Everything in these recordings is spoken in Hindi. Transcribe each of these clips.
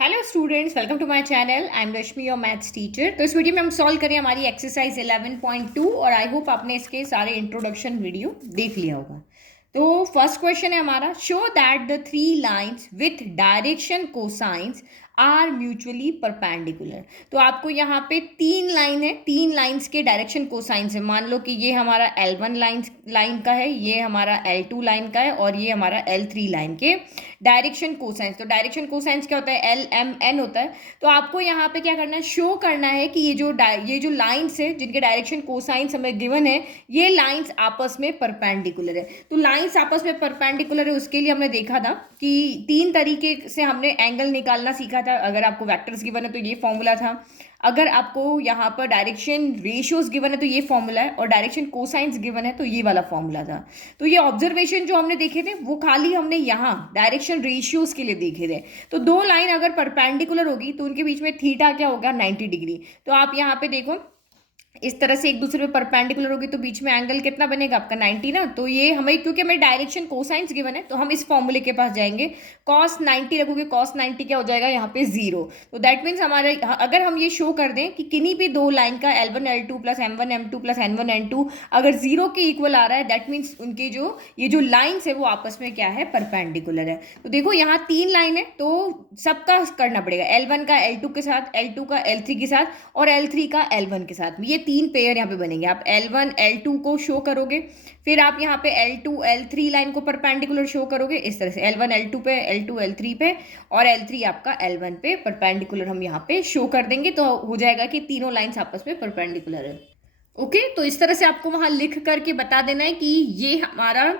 Hello students, welcome to my channel. I am Rashmi, your maths teacher. तो इस वीडियो में हम सॉल्व करें हमारी एक्सरसाइज 11.2 और आई होप आपने इसके सारे इंट्रोडक्शन वीडियो देख लिया होगा। तो फर्स्ट क्वेश्चन है हमारा, show that the three lines with direction cosines are mutually perpendicular. तो आपको यहाँ पे तीन लाइन है, तीन लाइंस के डायरेक्शन कोसाइंस है। मान लो कि ये हमारा L1 लाइन का है, ये हमारा L2 लाइन का है और ये हमारा L3 लाइन के डायरेक्शन कोसाइंस। तो डायरेक्शन कोसाइंस क्या होता है? LMN होता है। तो आपको यहाँ पे क्या करना है, शो करना है कि ये जो लाइंस है जिनके डायरेक्शन कोसाइंस हमें गिवन है, ये लाइंस आपस में परपेंडिकुलर है। तो लाइंस आपस में परपेंडिकुलर है, उसके लिए हमने देखा था कि तीन तरीके से हमने एंगल निकालना सीखा था। अगर आपको वेक्टर्स गिवन है तो ये फॉर्मूला था, अगर आपको यहाँ पर डायरेक्शन रेशियोज गिवन है तो ये फॉर्मूला है, और डायरेक्शन कोसाइंस गिवन है तो ये वाला फॉर्मूला था। तो ये ऑब्जर्वेशन जो हमने देखे थे वो खाली हमने यहाँ डायरेक्शन रेशियोज के लिए देखे थे। तो दो लाइन अगर परपेंडिकुलर होगी तो उनके बीच में थीटा क्या होगा? 90 डिग्री। तो आप यहाँ पे देखो, इस तरह से एक दूसरे पे परपेंडिकुलर होगी तो बीच में एंगल कितना बनेगा आपका? 90 ना। तो ये हमें, क्योंकि हमें डायरेक्शन कोसाइंस गिवन है तो हम इस फॉर्मूले के पास जाएंगे, cos 90 रखोगे, cos 90 क्या हो जाएगा यहाँ पे? जीरो। तो दैट मीन्स हमारे, अगर हम ये शो कर दें कि किन्हीं भी दो लाइन का L1 L2 plus M1 M2 plus N1 N2 अगर जीरो के इक्वल आ रहा है, दैट मीन्स उनके ये जो लाइन्स है वो आपस में क्या है? परपेंडिकुलर है। तो देखो यहाँ तीन लाइन है तो सबका करना पड़ेगा, L1 का L2 के साथ, L2 का L3 के साथ और L3 का L1 के साथ। ये तीन पेयर यहाँ पे बनेंगे। आप L1 L2 को शो करोगे, फिर आप यहाँ पे L2 L3 लाइन को परपेंडिकुलर शो करोगे इस तरह से, L1 L2 पे, L2 L3 पे और L3 आपका L1 पे परपेंडिकुलर हम यहाँ पे शो कर देंगे। तो हो जाएगा कि तीनों लाइंस आपस में परपेंडिकुलर है। ओके, तो इस तरह से आपको वहां लिख करके बता देना है कि ये हमारा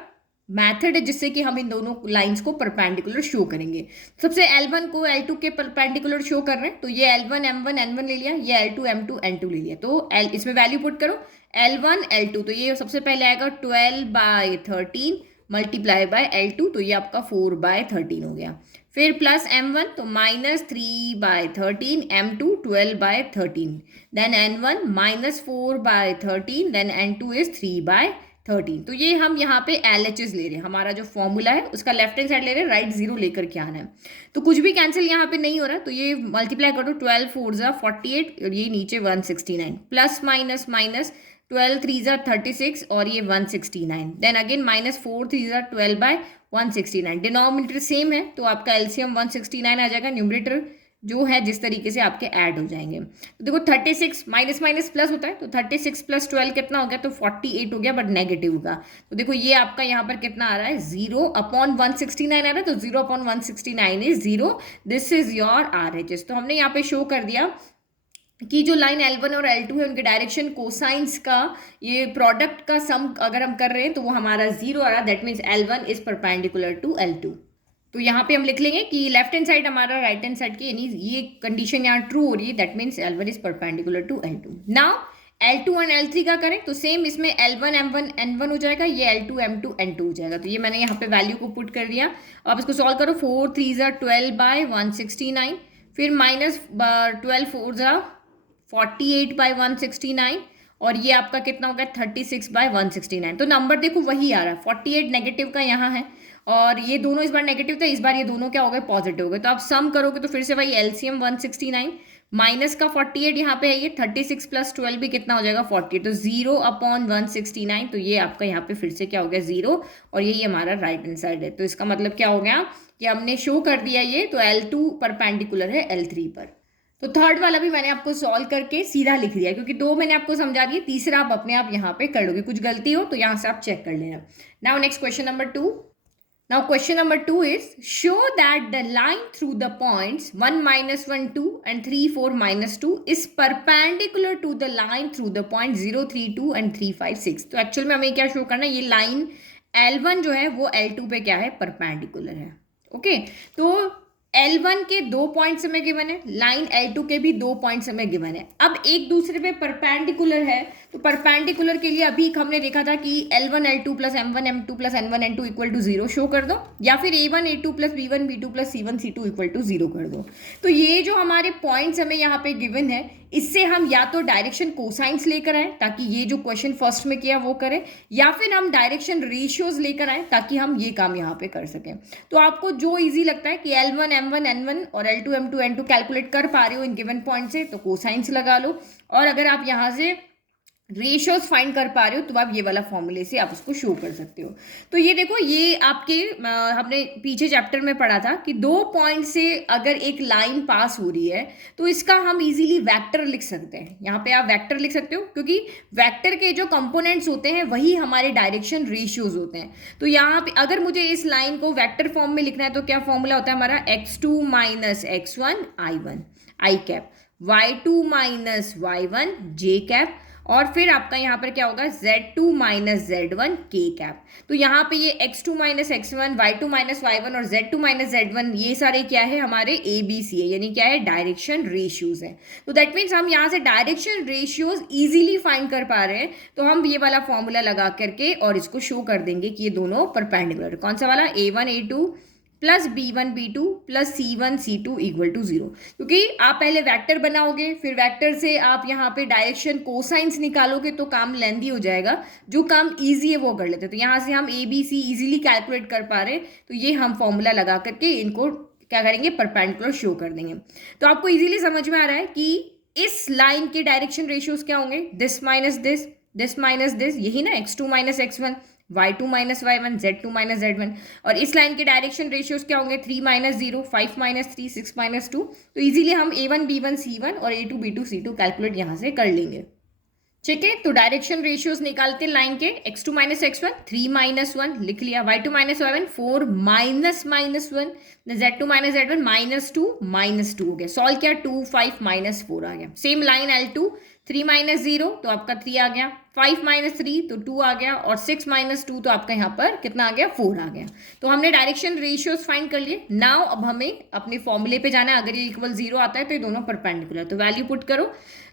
मैथड है जिससे कि हम इन दोनों लाइंस को परपेंडिकुलर शो करेंगे। सबसे L1 को L2 के परपेंडिकुलर शो कर रहे हैं, तो ये L1 M1 N1 ले लिया, ये L2 M2 N2 ले लिया। तो इसमें वैल्यू पुट करो, L1 L2, तो ये सबसे पहले आएगा 12/13 मल्टीप्लाई बाय L2, तो ये आपका 4/13 हो गया। फिर प्लस M1 तो -3/13, M2 12/13, then N1 -4/13, then N2 is 3/13। तो ये हम यहाँ पे LHS ले रहे हैं, हमारा जो फॉर्मूला है उसका लेफ्ट हैंड साइड ले रहे हैं, राइट जीरो लेकर के आना है। तो कुछ भी कैंसिल यहाँ पे नहीं हो रहा, तो ये मल्टीप्लाई कर दो, 12 4 ज़ा 48 और ये नीचे 169, प्लस माइनस माइनस 12 3 ज़ा 36 और ये 169, देन अगेन -4 3 ज़ा 12/169। डिनोमिनेटर सेम है तो आपका एलसीएम 169 आ जाएगा। न्यूमरेटर जो है जिस तरीके से आपके ऐड हो जाएंगे, तो देखो 36 माइनस माइनस प्लस होता है, तो 36 + 12 कितना हो गया? तो 48 हो गया, बट नेगेटिव का। तो देखो ये आपका यहाँ पर कितना आ रहा है? 0/169 आ रहा है, तो 0/169 is 0। This is your RHS। तो हमने यहाँ पे शो कर दिया कि जो लाइन L1 और L2 है उनके डायरेक्शन कोसाइंस का ये प्रोडक्ट का सम अगर हम कर रहे हैं तो वो हमारा 0 आ रहा है। That means L1 is perpendicular to L2। तो यहाँ पे हम लिख लेंगे कि लेफ्ट हैंड साइड हमारा राइट हैंड साइड की, यानी ये कंडीशन यहाँ ट्रू हो रही है। That means L1 is perpendicular to L2। Now L2 and L3 का करें तो सेम, इसमें L1 M1 N1 हो जाएगा, ये L2 M2 N2 हो जाएगा। तो ये मैंने यहाँ पे वैल्यू को पुट कर दिया। आप इसको सॉल्व करो, 4 3 ज़ा 12/169, फिर -12 4 ज़ा 48/169 और ये आपका कितना हो गया? 36/169। तो नंबर देखो वही आ रहा है, 48 नेगेटिव का यहाँ है और ये दोनों इस बार नेगेटिव था, इस बार ये दोनों क्या हो गए? पॉजिटिव हो गए। तो आप सम करोगे तो फिर से वही एलसीएम 169 माइनस का 48 यहाँ पे है, ये 36 + 12 भी कितना हो जाएगा? 48। तो 0/169, तो ये आपका यहाँ पे फिर से क्या हो गया? 0। और यही हमारा राइट हैंड साइड है। तो इसका मतलब क्या हो गया कि हमने शो कर दिया ये, तो L2 परपेंडिकुलर है L3 पर। तो थर्ड वाला भी मैंने आपको सॉल्व करके सीधा लिख दिया, क्योंकि दो मैंने आपको समझा दिया, तीसरा आप अपने आप यहाँ पे कर लोगे। कुछ गलती हो तो यहाँ से आप चेक कर लेना। Now next question number 2। Now question number 2 is, show that the line through the points 1 -1 2 and 3 4 -2 is perpendicular to the line through the point 0 3 2 and 3 5 6। तो एक्चुअल में हमें क्या शो करना है? ये लाइन L1 जो है वो L2 पे क्या है? परपेंडिकुलर है। ओके, तो L1 के 2 पॉइंट्स हमें गिवन है, लाइन L2 के भी 2 पॉइंट्स हमें गिवन है। अब एक दूसरे पे परपेंडिकुलर है तो परपेंडिकुलर के लिए अभी हमने देखा था कि L1 L2 plus M1 M2 plus N1 N2 equal to 0 show कर दो, या फिर A1 A2 plus B1 B2 plus C1 C2 equal to 0 कर दो। तो ये जो हमारे पॉइंट्स हमें यहाँ पे गिवन है, इससे हम या तो डायरेक्शन कोसाइंस लेकर आए ताकि ये जो क्वेश्चन फर्स्ट में किया वो करें, या फिर हम डायरेक्शन रेशियोज लेकर आए ताकि हम ये काम यहाँ पे कर सकें। तो आपको जो इजी लगता है कि L1 M1 N1 और L2 M2 N2 कैलकुलेट कर पा रहे हो इन गिवन पॉइंट से, तो कोसाइंस लगा लो, और अगर आप यहाँ से रेशियोज फाइंड कर पा रहे हो तो आप ये वाला फॉर्मूले से आप उसको शो कर सकते हो। तो ये देखो, ये आपके हमने पीछे चैप्टर में पढ़ा था कि दो पॉइंट से अगर एक लाइन पास हो रही है तो इसका हम इजीली वेक्टर लिख सकते हैं। यहाँ पे आप वेक्टर लिख सकते हो क्योंकि वेक्टर के जो कंपोनेंट्स होते हैं वही हमारे डायरेक्शन रेशियोज होते हैं। तो यहाँ पे अगर मुझे इस लाइन को वेक्टर फॉर्म में लिखना है तो क्या फॉर्मूला होता है हमारा, x2 minus x1 I1 i cap, y2 minus y1 j cap, और फिर आपका यहाँ पर क्या होगा Z2 minus Z1 K cap. तो यहाँ पे ये x2 minus x1, y2 minus y1 और Z2 माइनस Z1 ये सारे क्या है हमारे ABC है, यानी क्या है डायरेक्शन रेशियोज है। तो दैट मीन्स हम यहाँ से डायरेक्शन रेशियोज इजीली फाइंड कर पा रहे हैं, तो हम ये वाला फॉर्मूला लगा करके और इसको शो कर देंगे कि ये दोनों परपेंडिकुलर। कौन सा वाला, A1 A2 plus B1 B2 plus C1 C2 equal to 0। क्योंकि आप पहले वेक्टर बनाओगे, फिर वेक्टर से आप यहाँ पे डायरेक्शन कोसाइंस निकालोगे तो काम लेंदी हो जाएगा, जो काम इजी है वो कर लेते हैं। तो यहाँ से हम ABC इजीली कैलकुलेट कर पा रहे हैं, तो ये हम फॉर्मूला लगा करके इनको क्या करेंगे, परपेंडिकुलर शो कर देंगे। तो आपको इजीली समझ में आ रहा है कि इस लाइन के डायरेक्शन रेशियोज क्या होंगे, this minus this minus this, यही ना, x2 minus x1, y2 minus y1, z2 minus z1। और इस लाइन के डायरेक्शन रेशियोज क्या होंगे, 3 माइनस 0, 5 माइनस 3, 6 माइनस 2। तो इजीली हम A1 B1 C1 और A2 B2 C2 कैलकुलेट यहाँ से कर लेंगे। ठीक है, तो डायरेक्शन रेशियोज निकालते लाइन के, x2 माइनस x1 3 माइनस 1 लिख लिया, y2 minus y1 4 minus minus 1, z2 minus z1 minus 2 हो गया। सॉल्व किया, 2 5 माइनस 4 आ गया। सेम लाइन L2 3 माइनस 0 तो आपका 3 आ गया, 5 माइनस 3 तो 2 आ गया, और 6 माइनस 2 तो आपका यहाँ पर कितना आ गया, 4 आ गया। तो हमने डायरेक्शन रेशियोज फाइंड कर लिए। नाउ अब हमें अपने फॉर्मूले पे जाना है। अगर ये इक्वल 0 आता है तो ये दोनों परपेंडिकुलर, तो वैल्यू पुट करो।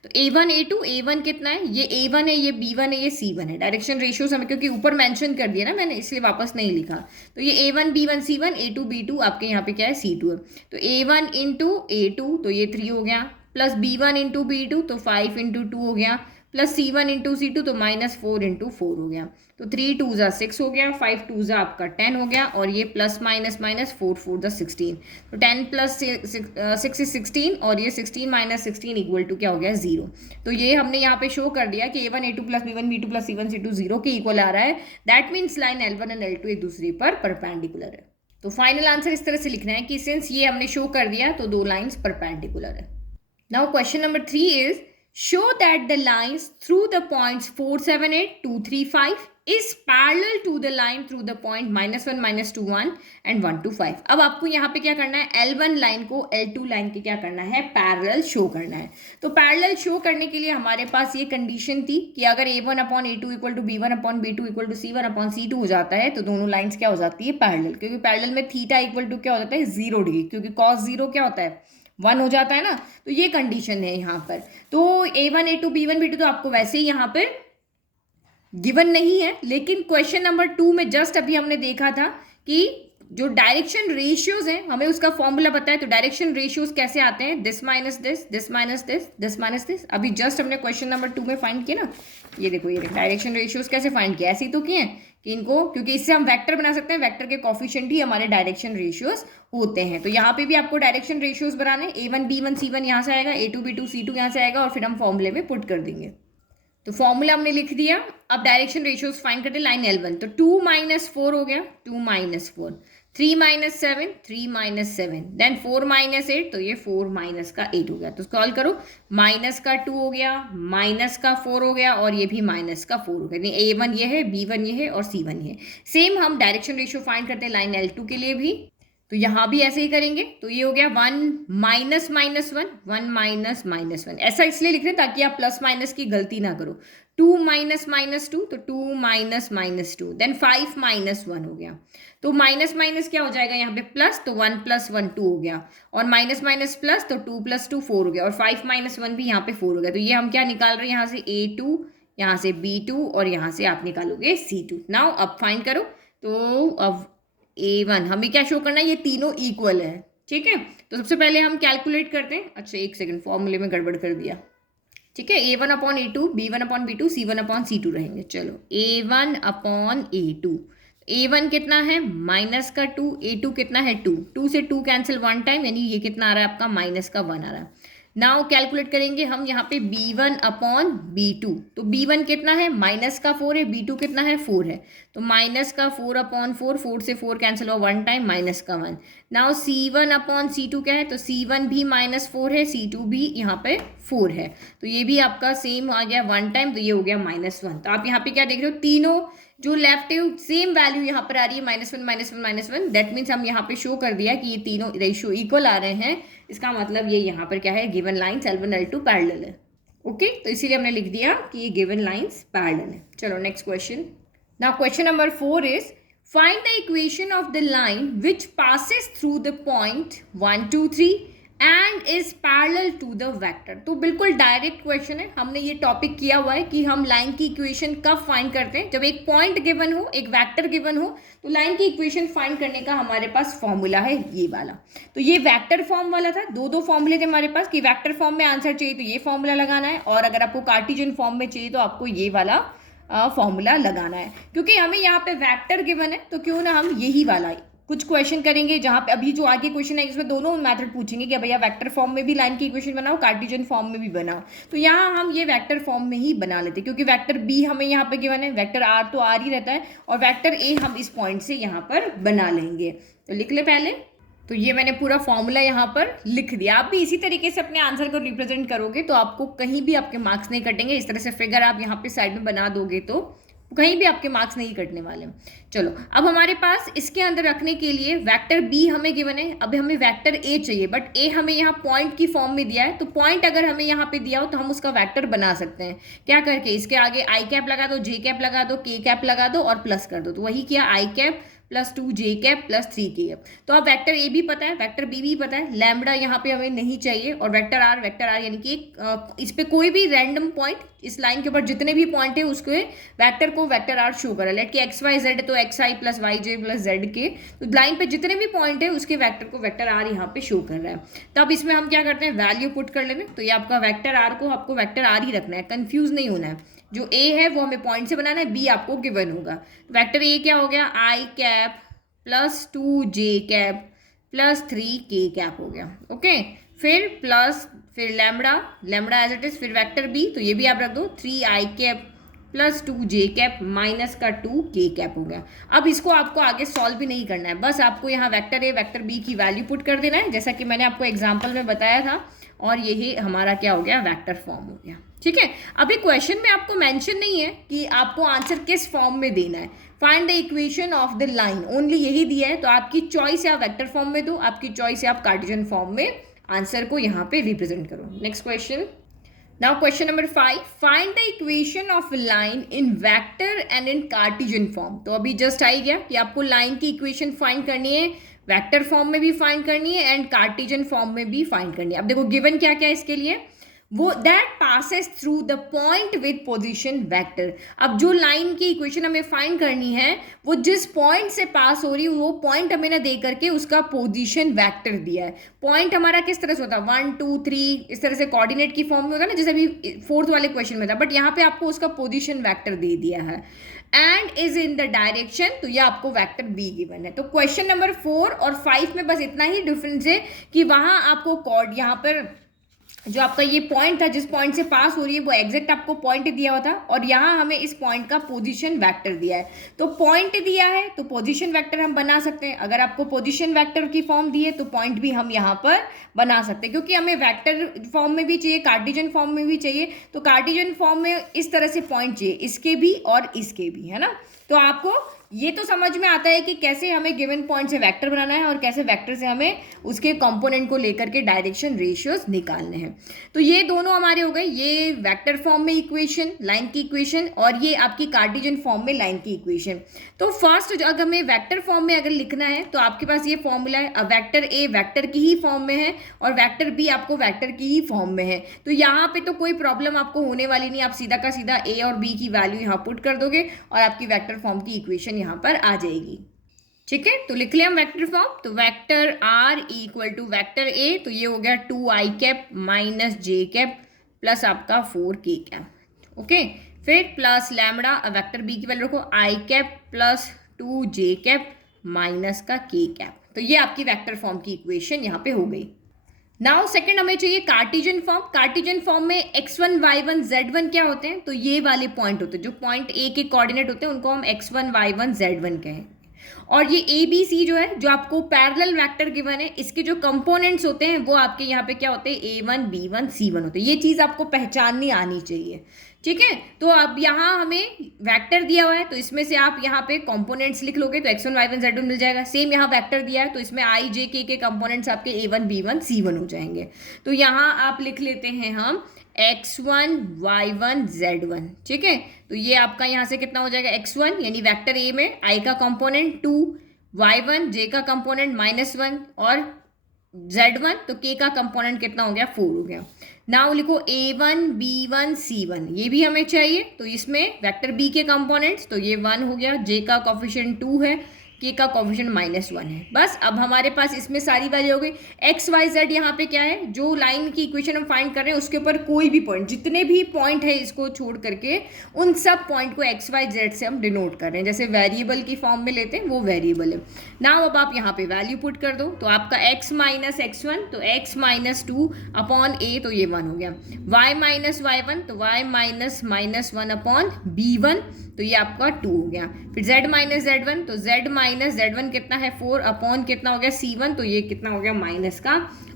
तो A1 A2, A1 कितना है, ये A1 है, ये B1 है, ये C1 है। डायरेक्शन रेशियोज हमें क्योंकि ऊपर मेंशन कर दिया ना मैंने, इसलिए वापस नहीं लिखा। तो ये A1 B1 C1, A2 B2 आपके यहाँ पे क्या है, C2 है। तो A1 इंटू A2 तो ये 3 हो गया, प्लस B1 इंटू B2 तो 5 इंटू 2 हो गया, प्लस C1 इंटू C2 तो माइनस 4 इंटू 4 हो गया। तो 3 2 ज़ा 6 हो गया, 5 2 ज़ा आपका 10 हो गया, और ये प्लस माइनस माइनस 4 4 ज़ा 16। तो 10 प्लस 6 इज 16, और ये 16 माइनस 16 इक्वल टू क्या हो गया, 0। तो ये हमने यहाँ पे शो कर दिया कि A1 A2 plus B1 B2 plus C1 C2 0 के इक्वल आ रहा है। That means line L1 and L2 एक दूसरे पर परपेंडिकुलर है। तो फाइनल आंसर इस तरह से लिखना है कि सिंस ये हमने शो कर दिया तो दो लाइन्स परपेंडिकुलर है। Now question number 3 is, show that the lines through the points 4 7 8 2 3 5 is parallel to the line through the point -1 -2 1 and 1 2 5। अब आपको यहाँ पे क्या करना है, L1 लाइन को L2 लाइन के क्या करना है, पैरेलल शो करना है। तो पैरेलल शो करने के लिए हमारे पास ये कंडीशन थी कि अगर A1 upon A2 equal to B1 upon B2 equal to C1 upon C2 हो जाता है तो दोनों लाइन्स क्या हो जाती है, पैरेलल। क्योंकि पैरेलल में थीटा इक्वल टू क्या हो जाता है, 0 डिग्री, क्योंकि cos 0 क्या होता है, 1 हो जाता है ना। तो ये कंडीशन है यहाँ पर। तो A1 A2 B1 B2 तो आपको वैसे ही यहाँ पर गिवन नहीं है, लेकिन क्वेश्चन नंबर 2 में जस्ट अभी हमने देखा था कि जो डायरेक्शन रेशियोज हैं हमें उसका फॉर्मूला पता है। तो डायरेक्शन रेशियोज कैसे आते हैं, this minus this, this minus this, this minus this. अभी जस्ट हमने क्वेश्चन नंबर 2 में फाइंड किया ना, ये देखो, ये डायरेक्शन रेशियोज कैसे फाइंड किया, ऐसे ही तो किए हैं कि इनको, क्योंकि इससे हम वेक्टर बना सकते हैं, वेक्टर के कोफिशिएंट ही हमारे डायरेक्शन रेशियोज होते हैं। तो यहाँ पे भी आपको डायरेक्शन रेशियोज बनाने, A1 B1 C1 यहाँ से आएगा, A2 B2 C2 यहाँ से आएगा, और फिर हम फॉर्मूले में पुट कर देंगे। तो फॉर्मूला हमने लिख दिया। अब डायरेक्शन रेशियोज फाइंड करते लाइन L1। तो 2 माइनस 4 हो गया, 2 minus 4, 3 minus 7, 3 minus 7, then 4 minus 8 तो ये 4 माइनस का 8 हो गया। तो सॉल्व करो, माइनस का 2 हो गया, माइनस का 4 हो गया, और ये भी माइनस का 4 हो गया। यानी A1 ये है, B1 ये है, और C1 ये है। सेम हम डायरेक्शन रेशियो फाइंड करते हैं लाइन L2 के लिए भी। तो यहाँ भी ऐसे ही करेंगे। तो ये हो गया 1 माइनस माइनस 1, 1 माइनस माइनस 1। ऐसा इसलिए लिख रहे हैं ताकि आप प्लस माइनस की गलती ना करो। 2 माइनस माइनस 2 तो 2 माइनस माइनस 2, देन 5 माइनस 1 हो गया। तो माइनस माइनस क्या हो जाएगा यहाँ पे, प्लस, तो 1 प्लस 1 2 हो गया, और माइनस माइनस प्लस तो 2 प्लस 2 4 हो गया, और 5 माइनस 1 भी यहाँ पे 4 हो गया। तो ये हम क्या निकाल रहे हैं यहाँ से, A2 यहाँ से B2 और यहाँ से आप निकालोगे C2। नाउ अब फाइंड करो। तो अब A1 हमें क्या शो करना है, ये तीनों इक्वल है, ठीक है। तो सबसे पहले हम कैलकुलेट करते हैं। अच्छा एक सेकंड, फॉर्मूले में गड़बड़ कर दिया, ठीक है। A1/A2, B1/B2, C1/C2 रहेंगे। चलो A1/A2, A1 कितना है -2, A2 कितना है 2, 2 से 2 कैंसिल 1 टाइम, यानी ये कितना आ रहा है आपका -1 आ रहा है। नाउ कैलकुलेट करेंगे हम यहाँ पे B1/B2। तो B1 कितना है -4 है, B2 कितना है 4 है, तो -4/4, 4 से 4 कैंसिल हुआ 1 टाइम, -1। नाउ C1/C2 क्या है, तो C1 भी -4 है, C2 भी यहाँ पे 4 है, तो ये भी आपका सेम आ गया 1 टाइम, तो ये हो गया -1। तो आप यहाँ पे क्या देख रहे हो, तीनों जो लेफ्ट है सेम वैल्यू यहाँ पर आ रही है -1 -1 -1। दैट मीन्स हम यहाँ पे शो कर दिया कि ये तीनों रेशियो इक्वल आ रहे हैं। इसका मतलब ये यहाँ पर क्या है, given lines L1 L2 parallel है। ओके, तो इसीलिए हमने लिख दिया कि ये गिवन लाइन्स पैरेलल है। चलो next question. Now question number 4 is find the equation of the line which passes through the point 1 2 3 and is parallel to the vector. तो बिल्कुल डायरेक्ट क्वेश्चन है। हमने ये टॉपिक किया हुआ है कि हम लाइन की इक्वेशन कब फाइंड करते हैं, जब एक पॉइंट गिवन हो, एक वेक्टर गिवन हो, तो लाइन की इक्वेशन फाइंड करने का हमारे पास फॉर्मूला है ये वाला। तो ये वेक्टर फॉर्म वाला था, दो फॉर्मूले थे हमारे पास कि वेक्टर फॉर्म में आंसर चाहिए तो ये फॉर्मूला लगाना है, और अगर आपको कार्टेशियन फॉर्म में चाहिए तो आपको ये वाला फॉर्मूला लगाना है। क्योंकि हमें यहाँ पे वेक्टर गिवन है तो क्यों ना हम यही वाला कुछ क्वेश्चन करेंगे जहाँ पे अभी जो आगे क्वेश्चन है इसमें दोनों मेथड पूछेंगे कि भैया वेक्टर फॉर्म में भी लाइन की इक्वेशन बनाओ, कार्टेशियन फॉर्म में भी बनाओ। तो यहाँ हम ये वेक्टर फॉर्म में ही बना लेते हैं, क्योंकि वेक्टर बी हमें यहाँ पे गिवन है, वेक्टर आर तो आर ही रहता है, और वेक्टर ए हम इस पॉइंट से यहाँ पर बना लेंगे। तो लिख ले पहले। तो ये मैंने पूरा फॉर्मूला यहाँ पर लिख दिया। आप भी इसी तरीके से अपने आंसर को रिप्रेजेंट करोगे तो आपको कहीं भी आपके मार्क्स नहीं कटेंगे। इस तरह से फिगर आप यहाँ पे साइड में बना दोगे तो कहीं भी आपके मार्क्स नहीं कटने वाले। चलो अब हमारे पास इसके अंदर रखने के लिए वेक्टर बी हमें गिवन है, अब हमें वेक्टर ए चाहिए, बट ए हमें यहाँ पॉइंट की फॉर्म में दिया है। तो पॉइंट अगर हमें यहाँ पे दिया हो तो हम उसका वेक्टर बना सकते हैं। क्या करके, इसके आगे आई कैप लगा दो, जे कैप लगा दो, के कैप लगा दो और प्लस कर दो। तो वही किया, आई कैप +2 जे कैप +3 के कैप। तो अब वेक्टर ए भी पता है, वेक्टर बी भी पता है, लैम्बडा यहाँ पे हमें नहीं चाहिए, और वेक्टर आर यानी कि इस पे कोई भी रैंडम पॉइंट, इस लाइन के ऊपर जितने भी पॉइंट है उसके वेक्टर को वेक्टर आर शो करा। लेट कि एक्स वाई जेड है तो एक्स आई प्लस वाई जे प्लस जेड के, तो लाइन पे जितने भी पॉइंट है उसके वेक्टर को वेक्टर आर यहाँ पे शो कर रहा है। तो अब इसमें हम क्या करते हैं, वैल्यू पुट कर लेते हैं। तो ये आपका वेक्टर आर को आपको वेक्टर आर ही रखना है, कंफ्यूज नहीं होना है। जो ए है वो हमें पॉइंट से बनाना है, बी आपको गिवन होगा। वेक्टर ए क्या हो गया, आई कैप +2 जे कैप +3 के कैप हो गया। ओके, फिर लैम्बडा एज इट इज, फिर वेक्टर बी, तो ये भी आप रख दो 3 आई कैप +2 जे कैप -2 के कैप हो गया। अब इसको आपको आगे सॉल्व भी नहीं करना है, बस आपको यहाँ वेक्टर ए वेक्टर बी की वैल्यू पुट कर देना है, जैसा कि मैंने आपको एग्जाम्पल में बताया था, और यही हमारा क्या हो गया, वेक्टर फॉर्म हो गया। ठीक है, अभी क्वेश्चन में आपको मेंशन नहीं है कि आपको आंसर किस फॉर्म में देना है। Find the equation of the line, only यही दिया है, तो आपकी चॉइस है आप वेक्टर फॉर्म में दो, आपकी चॉइस है आप कार्टेशियन फॉर्म में आंसर को यहाँ पे रिप्रेजेंट करो। Next question. Now question number 5, find the equation of line in vector and in Cartesian form. तो अभी जस्ट आ ही गया कि आपको लाइन की इक्वेशन फाइंड करनी है, वेक्टर फॉर्म में भी फाइंड करनी है एंड कार्टेशियन फॉर्म में भी फाइंड करनी है। अब देखो गिवन क्या क्या है इसके लिए, वो that passes through the point with position vector. अब जो लाइन की इक्वेशन हमें फाइंड करनी है वो जिस पॉइंट से पास हो रही है वो पॉइंट हमें ना दे करके उसका पोजीशन वेक्टर दिया है। पॉइंट हमारा किस तरह से होता है, 1 2 3 इस तरह से कोऑर्डिनेट की फॉर्म में होता है ना, जैसे अभी 4th वाले क्वेश्चन में था, बट यहाँ पे आपको उसका पोजीशन वेक्टर दे दिया है and is in the direction, तो ये आपको वेक्टर बी गिवन है। तो क्वेश्चन नंबर 4 और 5 में बस इतना ही डिफरेंस है कि वहां आपको कॉर्ड यहाँ पर जो आपका ये पॉइंट था जिस पॉइंट से पास हो रही है वो एग्जैक्ट आपको पॉइंट दिया हुआ था, और यहाँ हमें इस पॉइंट का पोजीशन वेक्टर दिया है। तो पॉइंट दिया है तो पोजीशन वेक्टर हम बना सकते हैं, अगर आपको पोजीशन वेक्टर की फॉर्म दी है तो पॉइंट भी हम यहाँ पर बना सकते हैं, क्योंकि हमें वेक्टर फॉर्म में भी चाहिए, कार्टेशियन फॉर्म में भी चाहिए। तो कार्टेशियन फॉर्म में इस तरह से पॉइंट चाहिए, इसके भी और इसके भी, है ना। तो आपको ये तो समझ में आता है कि कैसे हमें गिवन पॉइंट से वेक्टर बनाना है और कैसे वेक्टर से हमें उसके कंपोनेंट को लेकर के डायरेक्शन रेशियोज निकालने हैं। तो ये दोनों हमारे हो गए, ये वेक्टर फॉर्म में इक्वेशन, लाइन की इक्वेशन, और ये आपकी कार्टेशियन फॉर्म में लाइन की इक्वेशन। तो फर्स्ट अगर हमें वेक्टर फॉर्म में अगर लिखना है तो आपके पास ये फॉर्मूला है, वेक्टर ए वेक्टर की ही फॉर्म में है और वेक्टर बी आपको वेक्टर की ही फॉर्म में है। तो यहाँ पे तो कोई प्रॉब्लम आपको होने वाली नहीं, आप सीधा का सीधा ए और बी की वैल्यू यहाँ पुट कर दोगे और आपकी वेक्टर फॉर्म की इक्वेशन यहाँ पर आ जाएगी। ठीक है, तो लिख लिया हम वेक्टर फॉर्म। तो vector are equal to vector ए, तो ये हो गया 2i cap minus j cap plus आपका 4k कैप। ओके, फिर प्लस लैम्बडा, वेक्टर बी की वैल्यू रखो i cap plus 2j cap minus का k कैप। तो ये आपकी वेक्टर फॉर्म की इक्वेशन यहाँ पे हो गई। नाउ सेकंड हमें चाहिए कार्टेशियन फॉर्म। कार्टेशियन फॉर्म में x1 y1 z1 क्या होते हैं, तो ये वाले पॉइंट होते हैं, जो पॉइंट ए के कोऑर्डिनेट होते हैं उनको हम x1 y1 z1 कहें। और ये ए बी सी जो है, जो आपको पैरेलल वेक्टर गिवन है, इसके जो कंपोनेंट्स होते हैं वो आपके यहाँ पे क्या होते हैं, a1 b1 c1 होते हैं। ये चीज़ आपको पहचाननी आनी चाहिए। ठीक है, तो अब यहाँ हमें वेक्टर दिया हुआ है तो इसमें से आप यहाँ पे कंपोनेंट्स लिख लोगे तो x1 y1 z1 मिल जाएगा। सेम यहाँ वेक्टर दिया है तो इसमें i j k के कंपोनेंट्स आपके a1 b1 c1 हो जाएंगे। तो यहाँ आप लिख लेते हैं हम x1 y1 z1। ठीक है, तो ये आपका यहाँ से कितना हो जाएगा, x1 यानी वेक्टर ए में i का कंपोनेंट 2, y1 j का कंपोनेंट -1 और z1 तो k का कंपोनेंट कितना हो गया, 4 हो गया। नाउ लिखो a1 b1 c1, ये भी हमें चाहिए। तो इसमें वेक्टर b के कंपोनेंट्स, तो ये 1 हो गया, j का कोफिशिएंट 2 है, k का कोफिशिएंट -1 है। बस अब हमारे पास इसमें सारी वैल्यू हो गई। x y z यहाँ पे क्या है, जो लाइन की इक्वेशन हम फाइंड कर रहे हैं उसके ऊपर कोई भी पॉइंट, जितने भी पॉइंट है इसको छोड़ करके उन सब पॉइंट को x y z से हम डिनोट कर रहे हैं। जैसे वेरिएबल की फॉर्म में लेते हैं वो वेरिएबल है। नाउ अब आप यहाँ पे वैल्यू पुट कर दो, तो आपका x माइनस x1 तो x माइनस 2 अपॉन a, तो ये 1 हो गया। y माइनस y1 तो y माइनस -1 अपॉन b1, तो ये आपका 2 हो गया। फिर z माइनस z1 तो z माइनस z1 कितना है, 4 अपॉन कितना हो गया, c1, तो ये कितना हो गया, माइनस का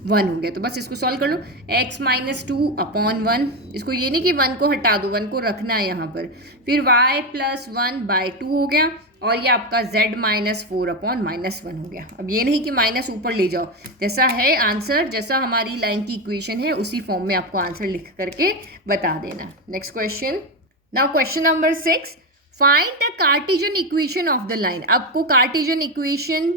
1 हो गया। तो बस इसको सॉल्व कर लो, x माइनस 2 अपॉन 1, इसको ये नहीं कि 1 को हटा दो, 1 को रखना है यहाँ पर। फिर y प्लस 1 बाई 2 हो गया और ये आपका z माइनस 4 अपॉन -1 हो गया। अब ये नहीं कि माइनस ऊपर ले जाओ, जैसा है आंसर, जैसा हमारी लाइन की इक्वेशन है उसी फॉर्म में आपको आंसर लिख करके बता देना। Next question. Now question number 6, find the Cartesian equation of the line. आपको कार्टेशियन इक्वेशन,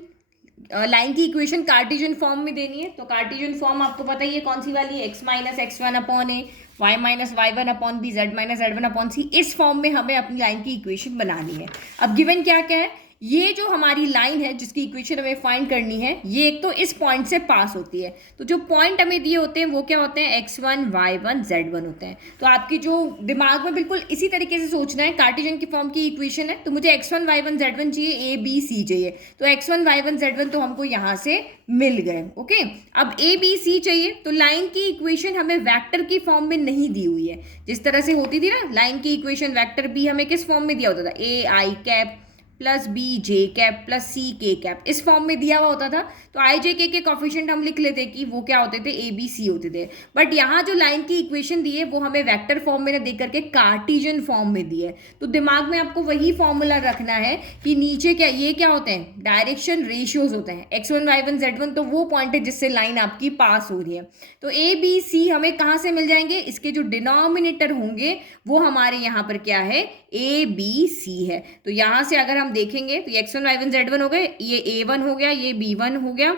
लाइन की इक्वेशन कार्टेशियन फॉर्म में देनी है। तो कार्टेशियन फॉर्म आपको पता ही है कौन सी वाली है, x minus x1 upon a, y minus y1 upon b, z minus z1 upon c. इस फॉर्म में हमें अपनी लाइन की इक्वेशन बनानी है। अब गिवन क्या क्या है, ये जो हमारी लाइन है जिसकी इक्वेशन हमें फाइंड करनी है, ये एक तो इस पॉइंट से पास होती है। तो जो पॉइंट हमें दिए होते हैं वो क्या होते हैं, x1 y1 z1 होते हैं। तो आपकी जो दिमाग में बिल्कुल इसी तरीके से सोचना है, कार्टेशियन की फॉर्म की इक्वेशन है तो मुझे x1 y1 z1 चाहिए, a b c चाहिए। तो x1 y1 z1 तो हमको यहाँ से मिल गए। ओके, अब a b c चाहिए तो लाइन की इक्वेशन हमें वेक्टर की फॉर्म में नहीं दी हुई है। जिस तरह से होती थी ना लाइन की इक्वेशन, वेक्टर b हमें किस फॉर्म में दिया होता था, a i cap plus b j cap plus c k cap, इस फॉर्म में दिया हुआ होता था। तो आई जे के कॉफिशिएंट हम लिख लेते कि वो क्या होते थे, ए बी सी होते थे। बट यहाँ जो लाइन की इक्वेशन दी है वो हमें वेक्टर फॉर्म में ना दे करके कार्टेशियन फॉर्म में दी है। तो दिमाग में आपको वही फॉर्मूला रखना है कि नीचे क्या, ये क्या होते हैं, डायरेक्शन रेशियोज होते हैं। x1 y1 z1 तो वो पॉइंट है जिससे लाइन आपकी पास हो रही है। तो ए बी सी हमें कहाँ से मिल जाएंगे, इसके जो डिनोमिनेटर होंगे वो हमारे यहाँ पर क्या है, ए बी सी है। तो यहाँ से अगर हम देखेंगे तो x1 y1 z1 हो गए, ये a1 हो गया, ये b1 हो गया,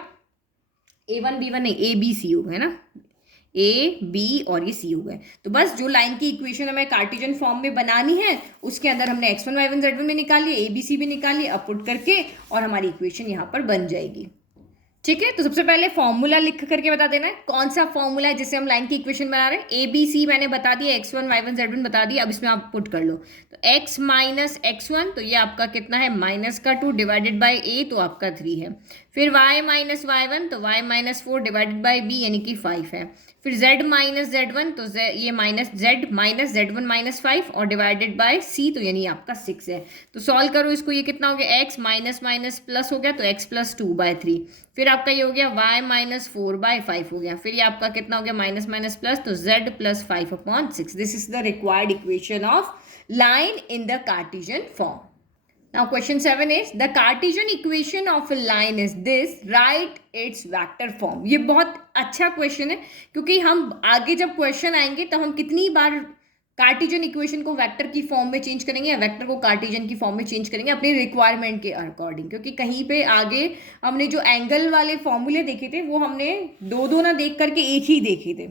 a1 b1 नहीं a b c हो गए ना, a b और ये c हो गए। तो बस जो लाइन की इक्वेशन हमें कार्टेशियन फॉर्म में बनानी है उसके अंदर हमने x1 y1 z1 में निकाल लिया, a b c भी निकाल लिया, अब पुट करके और हमारी इक्वेशन यहाँ पर बन जाएगी। ठीक है, तो सबसे पहले फॉर्मूला लिख करके बता देना है कौन सा फॉर्मूला है जिससे हम लाइन की इक्वेशन बना रहे हैं। ए बी सी मैंने बता दिया, x1 y1 z1 बता दिया, अब इसमें आप पुट कर लो। तो x माइनस x1 तो ये आपका कितना है, माइनस का 2 डिवाइडेड बाई a तो आपका 3 है। फिर y माइनस y1 तो y minus 4 divided by b यानी कि 5 है। फिर z माइनस z1 तो ये माइनस z1 माइनस 5 और डिवाइडेड बाय c तो यानी आपका 6 है। तो सॉल्व करो इसको, ये कितना हो गया, x माइनस माइनस प्लस हो गया तो x प्लस 2/3। फिर आपका ये हो गया y माइनस 4/5 हो गया। फिर ये आपका कितना हो गया, माइनस माइनस प्लस तो z plus 5/6। This is the required equation of line in the Cartesian form. Now question 7 is the Cartesian equation of a line is this, write its vector form. ये बहुत अच्छा क्वेश्चन है क्योंकि हम आगे जब क्वेश्चन आएंगे तब हम कितनी बार कार्टिजन इक्वेशन को वेक्टर की फॉर्म में चेंज करेंगे या वेक्टर को कार्टिजन की फॉर्म में चेंज करेंगे अपनी रिक्वायरमेंट के अकॉर्डिंग, क्योंकि कहीं पे आगे हमने जो एंगल वाले फॉर्मूले देखे थे वो हमने दो दो ना देख करके एक ही देखे थे,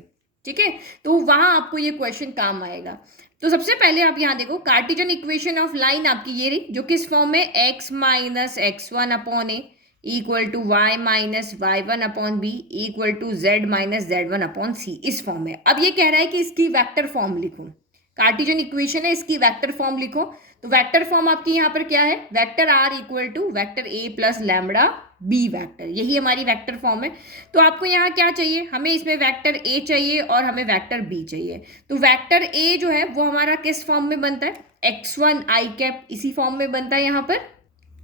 ठीक है, तो वहां आपको ये क्वेश्चन काम आएगा। तो सबसे पहले आप यहाँ देखो कार्टिजन इक्वेशन ऑफ लाइन आपकी ये रही जो किस फॉर्म में x minus x1 upon a equal to y minus y1 upon b equal to z minus z1 upon c, इस फॉर्म में। अब ये कह रहा है कि इसकी वेक्टर फॉर्म लिखो, कार्टिजन इक्वेशन है इसकी वेक्टर फॉर्म लिखो। तो वेक्टर फॉर्म आपकी यहाँ पर क्या है, vector r equal to vector a plus lambda B vector, यही हमारी वेक्टर फॉर्म है। तो आपको यहाँ क्या चाहिए, हमें इसमें वेक्टर a चाहिए और हमें वेक्टर b चाहिए। तो वेक्टर a जो है वो हमारा किस फॉर्म में बनता है, x1 i कैप, इसी फॉर्म में बनता है यहाँ पर,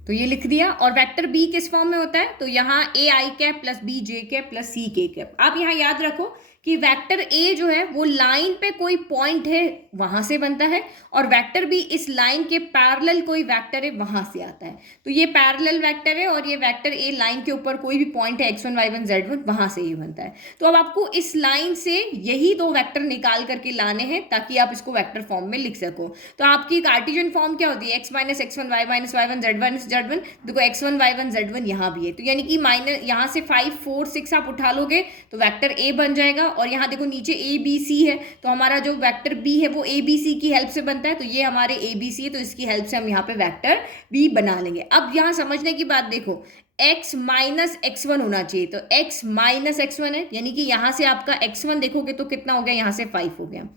तो ये लिख दिया। और वेक्टर b किस फॉर्म में होता है, तो यहाँ a i cap plus b j cap plus c k cap. आप यहाँ याद रखो कि वेक्टर a जो है वो लाइन पे कोई पॉइंट है वहां से बनता है और वेक्टर b इस लाइन के पैरेलल कोई वेक्टर है वहां से आता है। तो ये पैरेलल वेक्टर है और ये वेक्टर a लाइन के ऊपर कोई भी पॉइंट है x1 y1 z1 वहां से ये बनता है। तो अब आपको इस लाइन से यही दो वेक्टर निकाल करके लाने हैं ताकि आप इसको वेक्टर फॉर्म में लिख सको। तो आपकी कार्टिजन फॉर्म क्या होती है, x minus x1 y minus y1 z minus z1। देखो x1 y1 z1 यहाँ भी है, तो यानी कि माइनस यहाँ से 5 4 6 आप उठा लोगे तो वेक्टर a बन जाएगा। और यहाँ देखो नीचे ए बी सी है तो हमारा जो वेक्टर बी है वो ए बी सी की हेल्प से बनता है, तो ये हमारे ए बी सी है, तो इसकी हेल्प से हम यहाँ पे वेक्टर बी बना लेंगे। अब यहाँ समझने की बात देखो, x माइनस x1 होना चाहिए, तो x माइनस x1 है, यानी कि यहाँ से आपका x1 देखोगे तो कितना हो गया, यहाँ से 5 हो गया।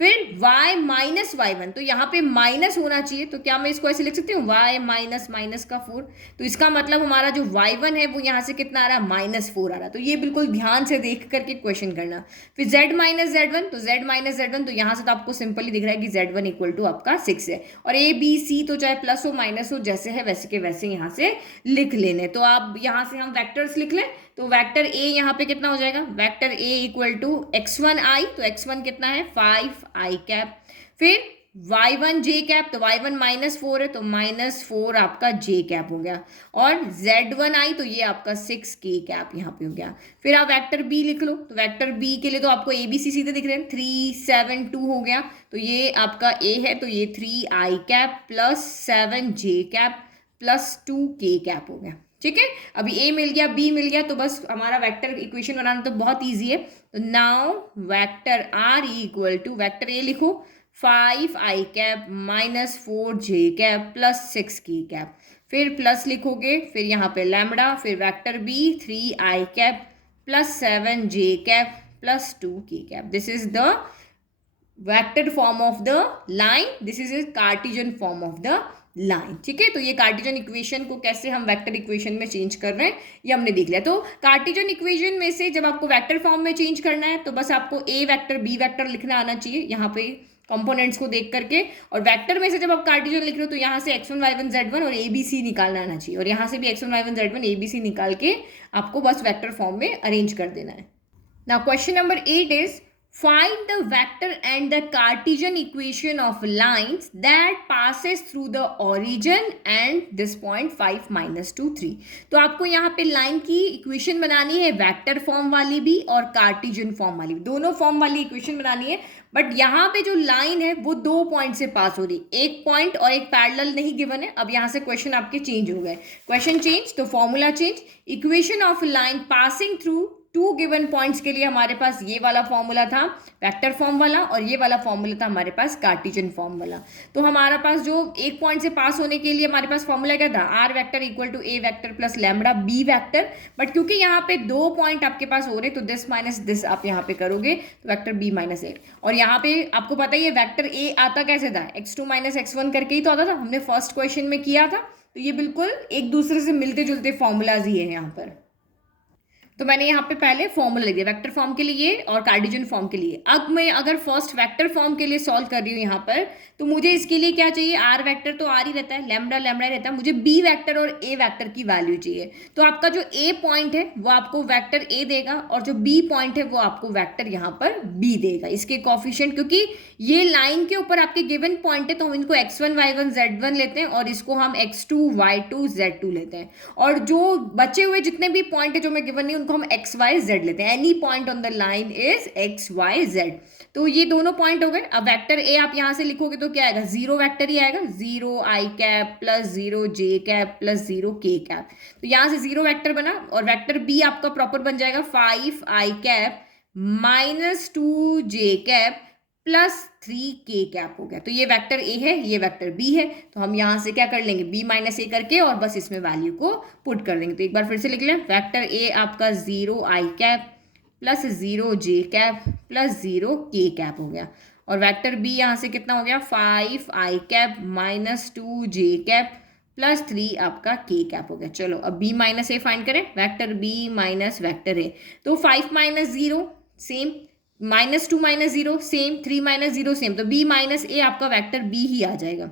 फिर y माइनस y1, तो यहाँ पे माइनस होना चाहिए, तो क्या मैं इसको ऐसे लिख सकती हूँ y माइनस माइनस का 4, तो इसका मतलब हमारा जो y1 है वो यहाँ से कितना आ रहा है, -4 आ रहा है। तो ये बिल्कुल ध्यान से देख करके क्वेश्चन करना। फिर z माइनस z1, तो z माइनस z1, तो यहाँ से तो आपको सिंपली दिख रहा है कि z1 इक्वल टू आपका 6 है। और a b c तो चाहे प्लस हो माइनस हो जैसे है वैसे के वैसे यहाँ से लिख लेने। तो आप यहाँ से हम वेक्टर्स लिख लें, तो वेक्टर a यहाँ पे कितना हो जाएगा, vector a equal to x1 i, तो x1 कितना है 5 i कैप। फिर y1 j कैप, तो y1 -4 है तो -4 आपका j कैप हो गया। और z1 i, तो ये आपका 6 k कैप यहाँ पे हो गया। फिर आप वेक्टर b लिख लो, तो वेक्टर b के लिए तो आपको a b c सीधे दिख रहे हैं, 3 7 2 हो गया, तो ये आपका a है, तो ये 3 i cap plus 7 j cap plus 2 k cap हो गया। ठीक है, अभी a मिल गया b मिल गया, तो बस हमारा वेक्टर इक्वेशन बनाना तो बहुत इजी है। तो now vector r equal to vector a लिखो 5 i cap -4 j cap plus 6 k cap, फिर प्लस लिखोगे, फिर यहाँ पे लैम्बडा, फिर vector b 3 i cap plus 7 j cap plus 2 k cap. This is the vector form of the line, this is cartesian form of the line. ठीक है, तो ये कार्टिजन इक्वेशन को कैसे हम वेक्टर इक्वेशन में चेंज कर रहे हैं ये हमने देख लिया। तो कार्टिजन इक्वेशन में से जब आपको वेक्टर फॉर्म में चेंज करना है तो बस आपको ए वेक्टर बी वेक्टर लिखना आना चाहिए यहाँ पे कंपोनेंट्स को देख करके। और वेक्टर में से जब आप कार्टिजन लिख रहे हो तो यहाँ से x1 y1 z1 और a b c निकालना आना चाहिए, और यहाँ से भी x1 y1 z1 a b c निकाल के आपको बस वेक्टर फॉर्म में अरेंज कर देना है। Now question number 8 is find the vector and the Cartesian equation of lines that passes through the origin and this point 5 minus 2 3। तो आपको यहाँ पे लाइन की इक्वेशन बनानी है, वेक्टर फॉर्म वाली भी और कार्टिजन फॉर्म वाली भी, दोनों फॉर्म वाली इक्वेशन बनानी है। बट यहाँ पे जो लाइन है वो 2 पॉइंट से पास हो रही, एक पॉइंट और एक पैरेलल नहीं गिवन है। अब यहाँ से क्वेश्चन आपके चेंज हो गए, क्वेश्चन चेंज तो formula change. Equation of line passing through 2 given points के लिए हमारे पास ये वाला फॉर्मूला था वेक्टर फॉर्म वाला, और ये वाला फॉर्मूला था हमारे पास कार्टिजन फॉर्म वाला। तो हमारा पास जो एक पॉइंट से पास होने के लिए हमारे पास फॉर्मूला क्या था, R vector equal to A vector plus lambda B vector. But क्योंकि यहाँ पे 2 पॉइंट आपके पास हो रहे तो दिस माइनस दिस आप यहाँ पे करोगे तो वेक्टर बी माइनस ए। और यहाँ पे आपको पता ही है वेक्टर ए आता कैसे था, x2 माइनस x1 करके ही तो आता था, हमने फर्स्ट क्वेश्चन में किया था। तो ये बिल्कुल एक दूसरे से मिलते जुलते फॉर्मूलाज ही है यहाँ पर। तो मैंने यहाँ पे पहले फॉर्मूला लिख दिया वेक्टर फॉर्म के लिए और कार्टेशियन फॉर्म के लिए। अब मैं अगर फर्स्ट वेक्टर फॉर्म के लिए सॉल्व कर रही हूँ यहाँ पर, तो मुझे इसके लिए क्या चाहिए, आर वेक्टर तो आर ही रहता है, लैम्बडा लैम्बडा ही रहता है, मुझे बी वेक्टर और ए वेक्टर की वैल्यू चाहिए। तो आपका जो ए पॉइंट है वो आपको वेक्टर ए देगा और जो बी पॉइंट है वो आपको वेक्टर यहाँ पर बी देगा। इसके कॉफिशिएंट, क्योंकि ये लाइन के ऊपर आपके गिवन पॉइंट है तो हम इनको x1 y1 z1 लेते हैं और इसको हम x2 y2 z2 लेते हैं, और जो बचे हुए जितने भी पॉइंट है जो मैं गिवन नहीं उनको हम x y z लेते हैं। Any point on the line is x y z। तो ये दोनों पॉइंट हो गए। अब वेक्टर ए आप यहां से लिखोगे तो क्या आएगा, जीरो वेक्टर ही आएगा, 0 i cap plus 0 j cap plus 0 k cap. तो यहां से जीरो वेक्टर बना, और वेक्टर बी आपका प्रॉपर बन जाएगा 5 i cap minus 2 j cap plus 3 k cap हो गया। तो ये वेक्टर ए है, ये वेक्टर बी है, तो हम यहां से क्या कर लेंगे, b माइनस ए करके और बस इसमें वैल्यू को पुट कर देंगे। तो एक बार फिर से लिख लें, वेक्टर ए आपका 0 i cap plus 0 j cap plus 0 k cap हो गया, और वेक्टर बी यहाँ से कितना हो गया, 5 i cap minus 2 j cap plus 3 आपका k कैप हो गया। चलो अब b माइनस ए फाइंड करें, वेक्टर b माइनस वेक्टर ए, तो 5 minus 0 same, minus 2 minus 0 same, 3 minus 0 same, तो b माइनस ए आपका वेक्टर b ही आ जाएगा,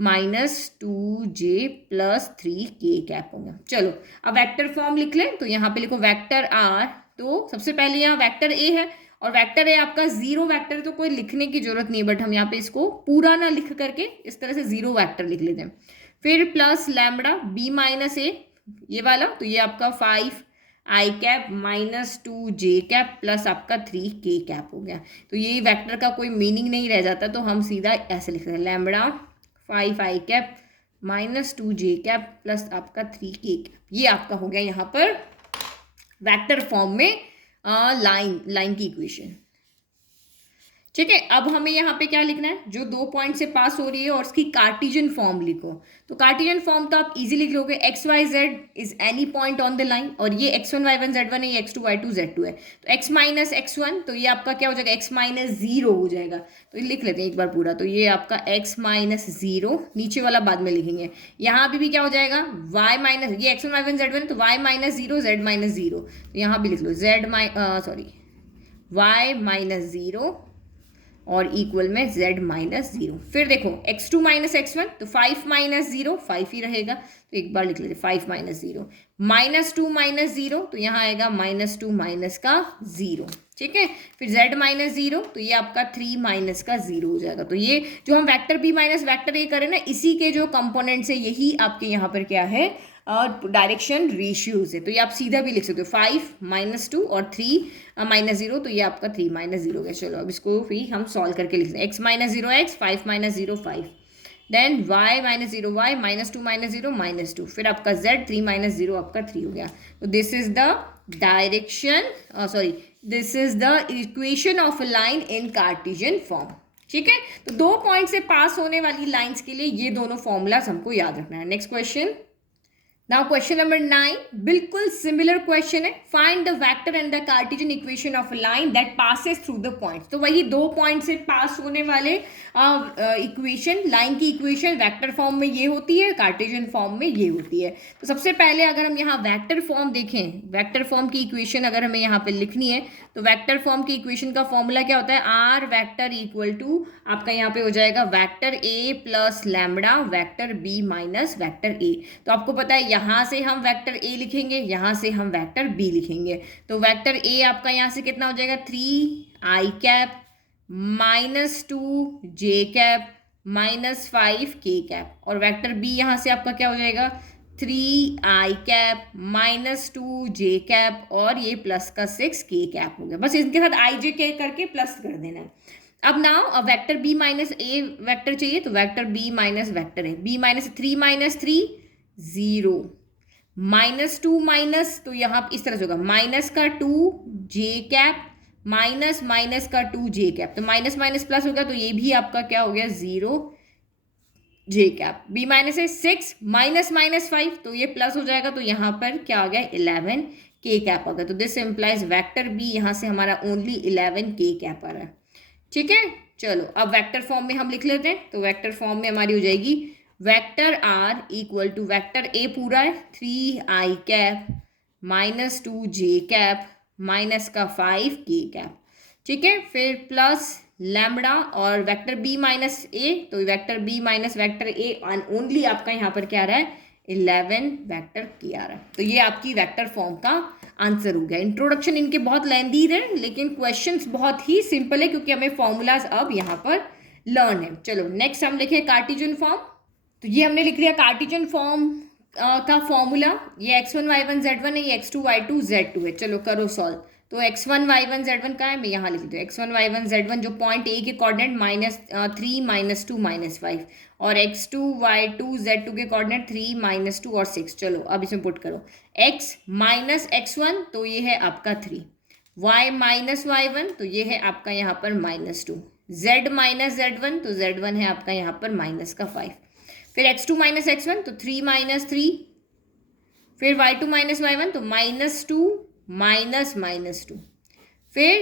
minus 2j plus 3k cap हो गया। चलो अब वेक्टर फॉर्म लिख लें, तो यहाँ पे लिखो वेक्टर r, तो सबसे पहले यहाँ वेक्टर ए है और वेक्टर ए आपका जीरो वेक्टर, तो कोई लिखने की जरूरत नहीं, बट हम यहाँ पे इसको पूरा ना लिख करके इस तरह से जीरो वेक्टर लिख लेते हैं। फिर प्लस लैम्बडा b माइनस ए, ये वाला, तो ये आपका 5 i cap minus 2 j cap plus आपका 3 k कैप हो गया। तो ये वेक्टर का कोई मीनिंग नहीं रह जाता, तो हम सीधा ऐसे लिख रहे हैं, lambda 5 i cap minus 2 j cap plus आपका 3 k कैप। ये आपका हो गया यहाँ पर वेक्टर फॉर्म में लाइन की इक्वेशन। ठीक है, अब हमें यहाँ पे क्या लिखना है, जो दो पॉइंट से पास हो रही है और उसकी कार्टेशियन फॉर्म लिखो। तो कार्टेशियन फॉर्म तो आप इजीली लिख लोगे, X Y Z is any point on the line, और ये x1 y1 z1 है, ये x2 y2 z2 है, तो x माइनस x1, तो ये आपका क्या हो जाएगा, x माइनस 0 हो जाएगा। तो ये लिख लेते हैं एक बार पूरा, तो ये आपका x माइनस 0, नीचे वाला बाद में लिखेंगे। यहाँ भी क्या हो जाएगा, y माइनस, ये x1 y1 z1, तो y माइनस 0 z माइनस 0, तो यहाँ भी लिख लो y माइनस 0 और इक्वल में z माइनस 0। फिर देखो x2 माइनस x1, तो 5 माइनस 0 5 ही रहेगा, तो एक बार लिख लेते 5 माइनस 0, माइनस 2 माइनस 0, तो यहाँ आएगा माइनस 2 माइनस का 0। ठीक है, फिर z माइनस 0, तो ये आपका 3 माइनस का 0 हो जाएगा। तो ये जो हम vector b minus vector a करें ना, इसी के जो कंपोनेंट्स है यही आपके यहाँ पर क्या है, डायरेक्शन रेशियोज है। तो ये आप सीधा भी लिख सकते हो, 5 माइनस 2 और 3 माइनस 0, तो ये आपका 3 माइनस 0 है। चलो अब इसको भी हम सॉल्व करके लिखते हैं, x minus 0 x, 5 minus 0 5, then y minus 0 y, minus 2 minus 0 minus 2, फिर आपका z 3 माइनस 0 आपका 3 हो गया। तो this is the direction, this is the equation of a line in Cartesian form. ठीक है, तो दो पॉइंट से पास होने वाली लाइंस के लिए ये दोनों फॉर्मूलाज हमको याद रखना है। Next question, now question number 9, बिल्कुल सिमिलर क्वेश्चन है, find the vector and the Cartesian equation of a line that passes through the points. तो वही दो पॉइंट से पास होने वाले इक्वेशन, लाइन की इक्वेशन वेक्टर फॉर्म में ये होती है, कार्टेशियन फॉर्म में ये होती है। तो सबसे पहले अगर हम यहाँ वेक्टर फॉर्म देखें, वेक्टर फॉर्म की इक्वेशन अगर हमें यहाँ पे लिखनी है, तो वेक्टर फॉर्म की इक्वेशन का फॉर्मूला क्या होता है, आर वेक्टर इक्वल टू आपका यहाँ पे हो जाएगा vector A plus lambda vector B minus vector ए। तो आपको पता है यहाँ से हम वेक्टर ए लिखेंगे, यहाँ से हम वेक्टर बी लिखेंगे। तो वेक्टर ए आपका यहाँ से कितना हो जाएगा, 3 आई कैप माइनस 2 जे कैप माइनस 5 के कैप, और वेक्टर बी यहाँ से आपका क्या हो जाएगा, 3 आई कैप माइनस 2 जे कैप और ये प्लस का 6 के कैप हो गया। बस इनके साथ आई जे के करके प्लस कर देना है। अब now vector B minus A vector चाहिए, तो वेक्टर बी माइनस वेक्टर है, B minus 3 minus 3 0, minus 2 minus, तो यहाँ इस तरह से होगा, माइनस का 2 जे कैप माइनस माइनस का 2 जे कैप, तो माइनस माइनस प्लस होगा, तो ये भी आपका क्या हो गया, 0 जे कैप। बी माइनस है 6 माइनस माइनस 5, तो ये प्लस हो जाएगा, तो यहाँ पर क्या हो गया, 11 के कैप आ गया। तो दिस इम्प्लाइज वेक्टर बी यहाँ से हमारा ओनली 11 के कैप आ रहा है। ठीक है, चलो अब वेक्टर फॉर्म में हम लिख लेते हैं। तो वेक्टर फॉर्म में हमारी हो जाएगी vector are equal to vector A पूरा है 3 आई कैप -2j कैप माइनस का 5k कैप, ठीक है। फिर प्लस लैम्बडा और वेक्टर b माइनस ए, तो vector b minus vector A only आपका यहाँ पर क्या आ रहा है 11 वेक्टर k आ रहा है। तो ये आपकी वेक्टर फॉर्म का आंसर हो गया। इंट्रोडक्शन इनके बहुत लेंदी है लेकिन क्वेश्चंस बहुत ही सिंपल है क्योंकि हमें फॉर्मूलाज अब यहाँ पर लर्न है। चलो नेक्स्ट हम लिखे कार्टेशियन फॉर्म। तो ये हमने लिख लिया कार्टेशियन फॉर्म का फॉर्मूला। ये x1 y1 z1 है, ये x2 y2 z2 है। चलो करो सॉल्व। तो x1 y1 z1 का है, मैं यहाँ लिख देती हूँ x1 y1 z1 जो पॉइंट ए के कोऑर्डिनेट -3 -2 -5 और x2 y2 z2 के कोऑर्डिनेट 3 -2 और 6। चलो अब इसमें पुट करो x माइनस x1 तो ये है आपका 3, y माइनस y1 तो ये है आपका यहाँ पर -2, z माइनस z1 तो z1 है आपका यहाँ पर माइनस का 5, फिर x2 माइनस x1 तो 3 -3, फिर y2 माइनस y1 तो -2 -2, फिर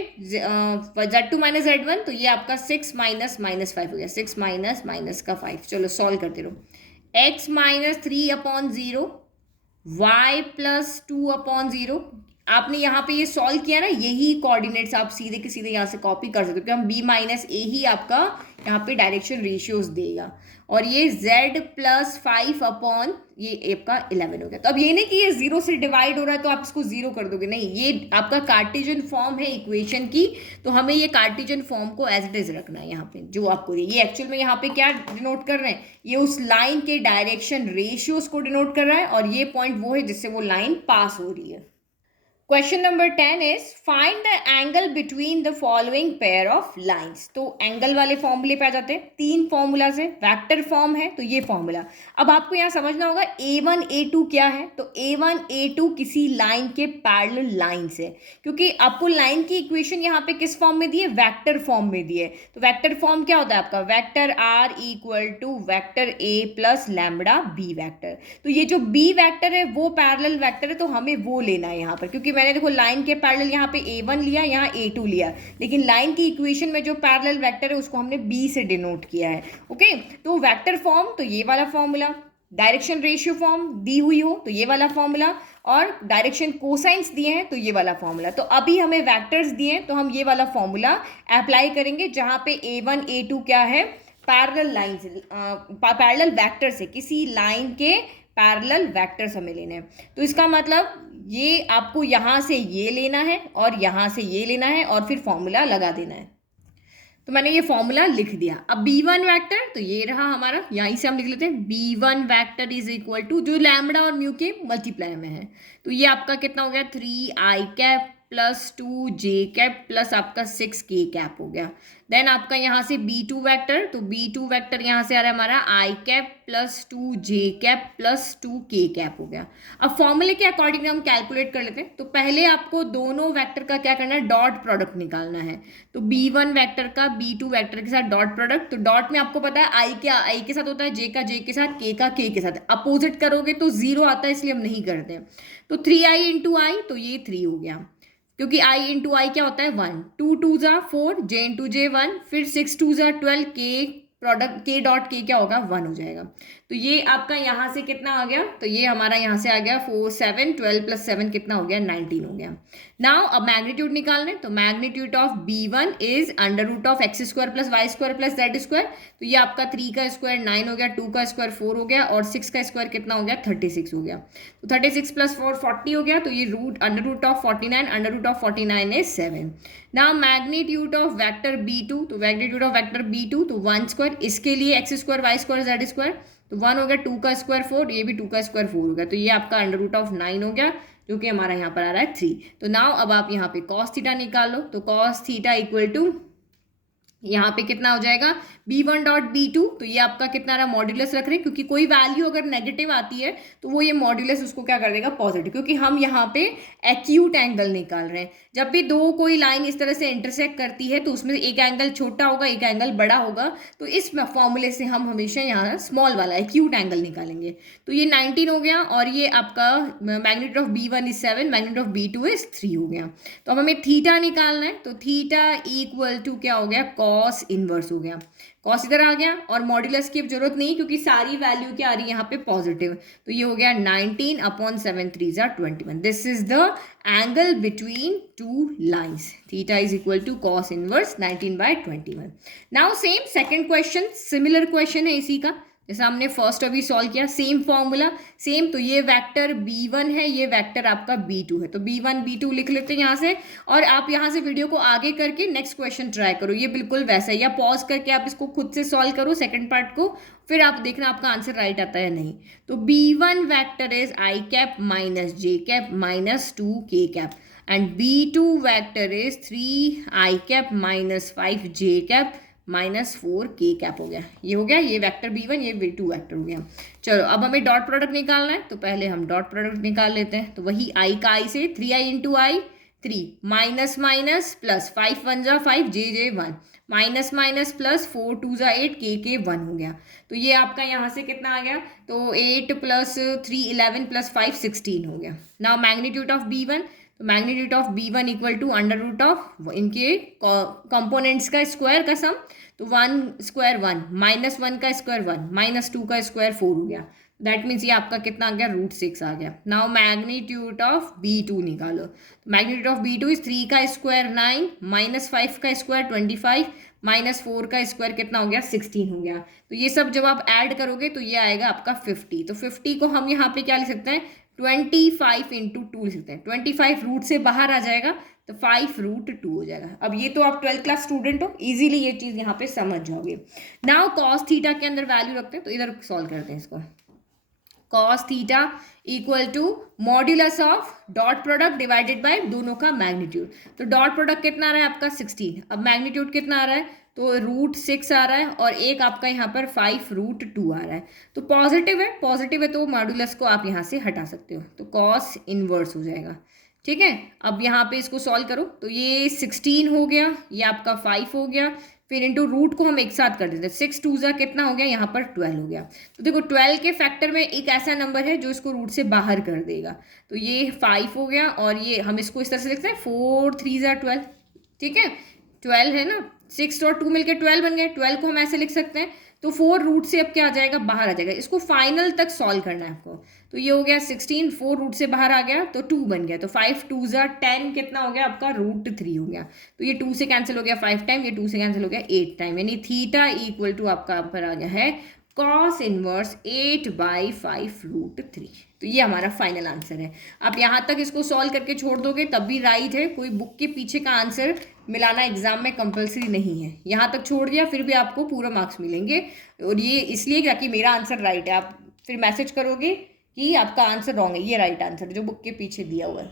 z2 माइनस z1 तो ये आपका 6 -5 हो गया, 6 माइनस का 5। चलो सॉल्व करते रहो। x minus 3/0 y plus 2/0। आपने यहाँ पे ये सॉल्व किया ना, यही कोऑर्डिनेट्स आप सीधे के सीधे यहाँ से कॉपी कर सकते हो क्योंकि हम b माइनस ए ही आपका यहाँ पे डायरेक्शन रेशियोज देगा और ये z प्लस 5 अपॉन ये आपका 11 हो गया। तो अब ये नहीं कि ये 0 से डिवाइड हो रहा है तो आप इसको 0 कर दोगे, नहीं, ये आपका कार्टेशियन फॉर्म है इक्वेशन की, तो हमें ये कार्टेशियन फॉर्म को एज इट इज रखना है यहाँ पे जो आपको ये एक्चुअल में यहाँ पे क्या डिनोट कर रहे हैं, ये उस लाइन के डायरेक्शन रेशियोज को डिनोट कर रहा है और ये पॉइंट वो है जिससे वो लाइन पास हो रही है। Question number 10 is find the angle between the following pair of lines. तो एंगल वाले फॉर्मूले पे आ जाते हैं। 3 फॉर्मूला से वेक्टर फॉर्म है तो ये फॉर्मूला। अब आपको यहाँ समझना होगा a1 a2 क्या है। तो a1 a2 किसी लाइन के पैरेलल लाइंस है क्योंकि आपको लाइन की इक्वेशन यहाँ पे किस फॉर्म में दी है, वेक्टर फॉर्म में दी है। तो वेक्टर फॉर्म क्या होता है आपका, vector r equal to vector a plus lambda b vector. तो ये जो b वेक्टर है वो पैरेलल वेक्टर है तो हमें वो लेना है यहाँ पर, क्योंकि मैंने देखो लाइन के पैरेलल यहाँ पे a1 लिया, यहाँ a2 लिया, लेकिन लाइन की इक्वेशन में जो पैरेलल वेक्टर है उसको हमने b से डिनोट किया है। ओके, तो वेक्टर फॉर्म तो ये वाला फॉर्मूला, डायरेक्शन रेशियो फॉर्म दी हुई हो तो ये वाला फॉर्मूला, और डायरेक्शन कोसाइंस दिए हैं तो ये वाला फॉर्मूला। तो अभी हमें वेक्टर्स दिए हैं तो हम ये वाला फॉर्मूला अप्लाई करेंगे जहाँ पे a1 a2 क्या है, पैरेलल लाइन से, पैरेलल वेक्टर से, किसी लाइन के पैरेलल वेक्टर्स हमें लेने हैं। तो इसका मतलब ये आपको यहाँ से ये लेना है और यहाँ से ये लेना है और फिर फॉर्मूला लगा देना है। तो मैंने ये फॉर्मूला लिख दिया। अब b1 वेक्टर तो ये रहा हमारा, यहीं से हम लिख लेते हैं b1 vector is equal to जो लैम्बडा और म्यू के मल्टीप्लाई में है तो ये आपका कितना हो गया 3i cap plus 2j cap plus आपका 6k कैप हो गया। देन आपका यहाँ से b2 वेक्टर, तो b2 वेक्टर यहाँ से आ रहा है हमारा i cap plus 2j cap plus 2k cap हो गया। अब फॉर्मूले के अकॉर्डिंग हम कैलकुलेट कर लेते हैं। तो पहले आपको दोनों वेक्टर का क्या करना है, डॉट प्रोडक्ट निकालना है। तो b1 वेक्टर का b2 वेक्टर के साथ डॉट प्रोडक्ट, तो डॉट में आपको पता है i के साथ होता है, j का j के साथ, k का k के साथ। अपोजिट करोगे तो 0 आता है इसलिए हम नहीं करते हैं। तो 3i इंटू आई तो ये 3 हो गया क्योंकि i इंटू आई क्या होता है 1, 2 2 जा 4, j इंटू जे 1, फिर 6 2 जा 12, k product k dot k क्या होगा 1 हो जाएगा। तो ये आपका यहाँ से कितना आ गया, तो ये हमारा यहाँ से आ गया 4 7, 12 प्लस 7 कितना हो गया 19 हो गया। नाउ अब मैग्नीट्यूड निकालने, तो magnitude of b1 is under root of X square plus Y square plus Z square. तो ये आपका 3 का स्क्वायर 9 हो गया, 2 का स्क्वायर 4 हो गया और 6 का स्क्वायर कितना हो गया 36 हो गया। तो 36 प्लस 4 40 हो गया। तो ये root under root of 49, under root of 49 is 7। Now magnitude of vector b2, तो मैग्नीट्यूड ऑफ वेक्टर b2 तो 1 स्क्वायर, इसके लिए X square Y square Z square, तो 1 हो गया, 2 का स्क्वायर 4, ये भी 2 का स्क्वायर 4 हो गया। तो ये आपका अंडर रूट ऑफ 9 हो गया जो कि हमारा यहाँ पर आ रहा है 3। तो नाउ अब आप यहाँ पे कॉस थीटा निकाल लो। तो कॉस थीटा इक्वल टू यहाँ पे कितना हो जाएगा b1 डॉट b2, तो ये आपका कितना रहा मॉड्यूलस रख रहे हैं क्योंकि कोई वैल्यू अगर नेगेटिव आती है तो वो ये मॉड्यूलस उसको क्या कर देगा पॉजिटिव, क्योंकि हम यहाँ पे एक्यूट एंगल निकाल रहे हैं। जब भी दो कोई लाइन इस तरह से इंटरसेक्ट करती है तो उसमें एक एंगल छोटा होगा एक एंगल बड़ा होगा, तो इस फॉर्मूले से हम हमेशा यहाँ स्मॉल वाला एक्यूट एंगल निकालेंगे। तो ये 19 हो गया और ये आपका magnitude of b1 is 7, magnitude of b2 is 3 हो गया। तो अब हमें थीटा निकालना है। तो थीटा इक्वल टू क्या हो गया कॉस इनवर्स हो गया, कॉस इधर आ गया और मॉड्यूलस की अब जरूरत नहीं क्योंकि सारी वैल्यू क्या आ रही है यहाँ पे पॉजिटिव, तो ये हो गया 19/7 3 = 21. This is the angle between two lines. Theta is equal to cos inverse 19/21. Now same second question, similar question है इसी का जैसा हमने फर्स्ट अभी सॉल्व किया, सेम फॉर्मूला सेम. तो ये वेक्टर b1 है, ये वेक्टर आपका b2 है, तो b1 b2 लिख लेते हैं यहाँ से और आप यहाँ से वीडियो को आगे करके नेक्स्ट क्वेश्चन ट्राई करो. ये बिल्कुल वैसा है, या पॉज करके आप इसको खुद से सॉल्व करो सेकंड पार्ट को, फिर आप देखना आपका आंसर राइट आता है नहीं. तो b1 vector is i cap minus j cap minus 2k cap and b2 vector is 3i cap minus 5j cap minus 4k cap हो गया. ये हो गया, ये वेक्टर b1, ये b2 वेक्टर हो गया. चलो अब हमें डॉट प्रोडक्ट निकालना है, तो पहले हम डॉट प्रोडक्ट निकाल लेते हैं. तो वही i का i से 3i इंटू आई 3 माइनस माइनस प्लस 5 1 जा 5 j 1 माइनस माइनस प्लस 4 2 जा 8 k 1 हो गया. तो ये आपका यहाँ से कितना आ गया, तो 8 प्लस 3 11 प्लस 5 16 हो गया. नाउ मैग्नीट्यूड ऑफ b1, तो magnitude of b1 equal to under root of इनके कंपोनेंट्स का स्क्वायर का सम, तो 1 स्क्वायर 1 माइनस 1 का स्क्वायर 1 माइनस 2 का स्क्वायर 4 हो गया. दैट मीन्स ये आपका कितना आ गया, √6 आ गया. नाउ मैग्नीट्यूड ऑफ b2 निकालो. मैग्नीट्यूड ऑफ b2 इज 3 का स्क्वायर 9 माइनस 5 का स्क्वायर 25 माइनस 4 का स्क्वायर कितना हो गया, 16 हो गया. तो ये सब जब आप ऐड करोगे तो ये आएगा आपका 50. तो 50 को हम यहाँ पे क्या लिख सकते हैं, 25 इंटू 2 लिख सकते हैं. 25 रूट से बाहर आ जाएगा तो 5√2 हो जाएगा. अब ये तो आप 12th क्लास स्टूडेंट हो, इजीली ये चीज़ यहाँ पे समझ जाओगे. नाउ कॉस थीटा के अंदर वैल्यू रखते हैं, तो इधर सॉल्व करते हैं इसको. Cos theta equal to modulus of dot product divided by दोनों का मैग्नीट्यूड. तो डॉट प्रोडक्ट कितना आ रहा है आपका 16, अब मैग्नीट्यूड कितना आ रहा है, तो √6 आ रहा है और एक आपका यहाँ पर 5√2 आ रहा है. तो पॉजिटिव है तो मॉड्यूलस को आप यहाँ से हटा सकते हो, तो कॉस इनवर्स हो जाएगा. ठीक है, अब यहाँ पे इसको सॉल्व करो, तो ये 16 हो गया, ये आपका 5 हो गया, फिर इंटू रूट को हम एक साथ कर देते हैं. 6 2 जा कितना हो गया, यहाँ पर 12 हो गया. तो देखो 12 के फैक्टर में एक ऐसा नंबर है जो इसको रूट से बाहर कर देगा, तो ये 5 हो गया और ये हम इसको इस तरह से लिखते हैं 4 3 जा 12. ठीक है, 12 है ना, 6 और 2 मिलकर 12 बन गए. 12 को हम ऐसे लिख सकते हैं, तो 4 रूट से अब क्या आ जाएगा, बाहर आ जाएगा. इसको फाइनल तक सॉल्व करना है आपको. तो ये हो गया 16, 4 रूट से बाहर आ गया तो 2 बन गया, तो 5 2 जा 10 कितना हो गया आपका, √3 हो गया. तो ये 2 से कैंसिल हो गया 5 टाइम, ये 2 से कैंसिल हो गया 8 टाइम, यानी थीटा इक्वल टू आपका यहाँ पर आ गया है कॉस इनवर्स 8/5√3. तो ये हमारा फाइनल आंसर है. आप यहाँ तक इसको सॉल्व करके छोड़ दोगे तब भी राइट है, कोई बुक के पीछे का आंसर मिलाना एग्जाम में कंपलसरी नहीं है. यहाँ तक छोड़ दिया फिर भी आपको पूरा मार्क्स मिलेंगे, और ये इसलिए ताकि मेरा आंसर राइट है. आप फिर मैसेज करोगे कि आपका आंसर रॉन्ग है, ये राइट आंसर जो बुक के पीछे दिया हुआ है.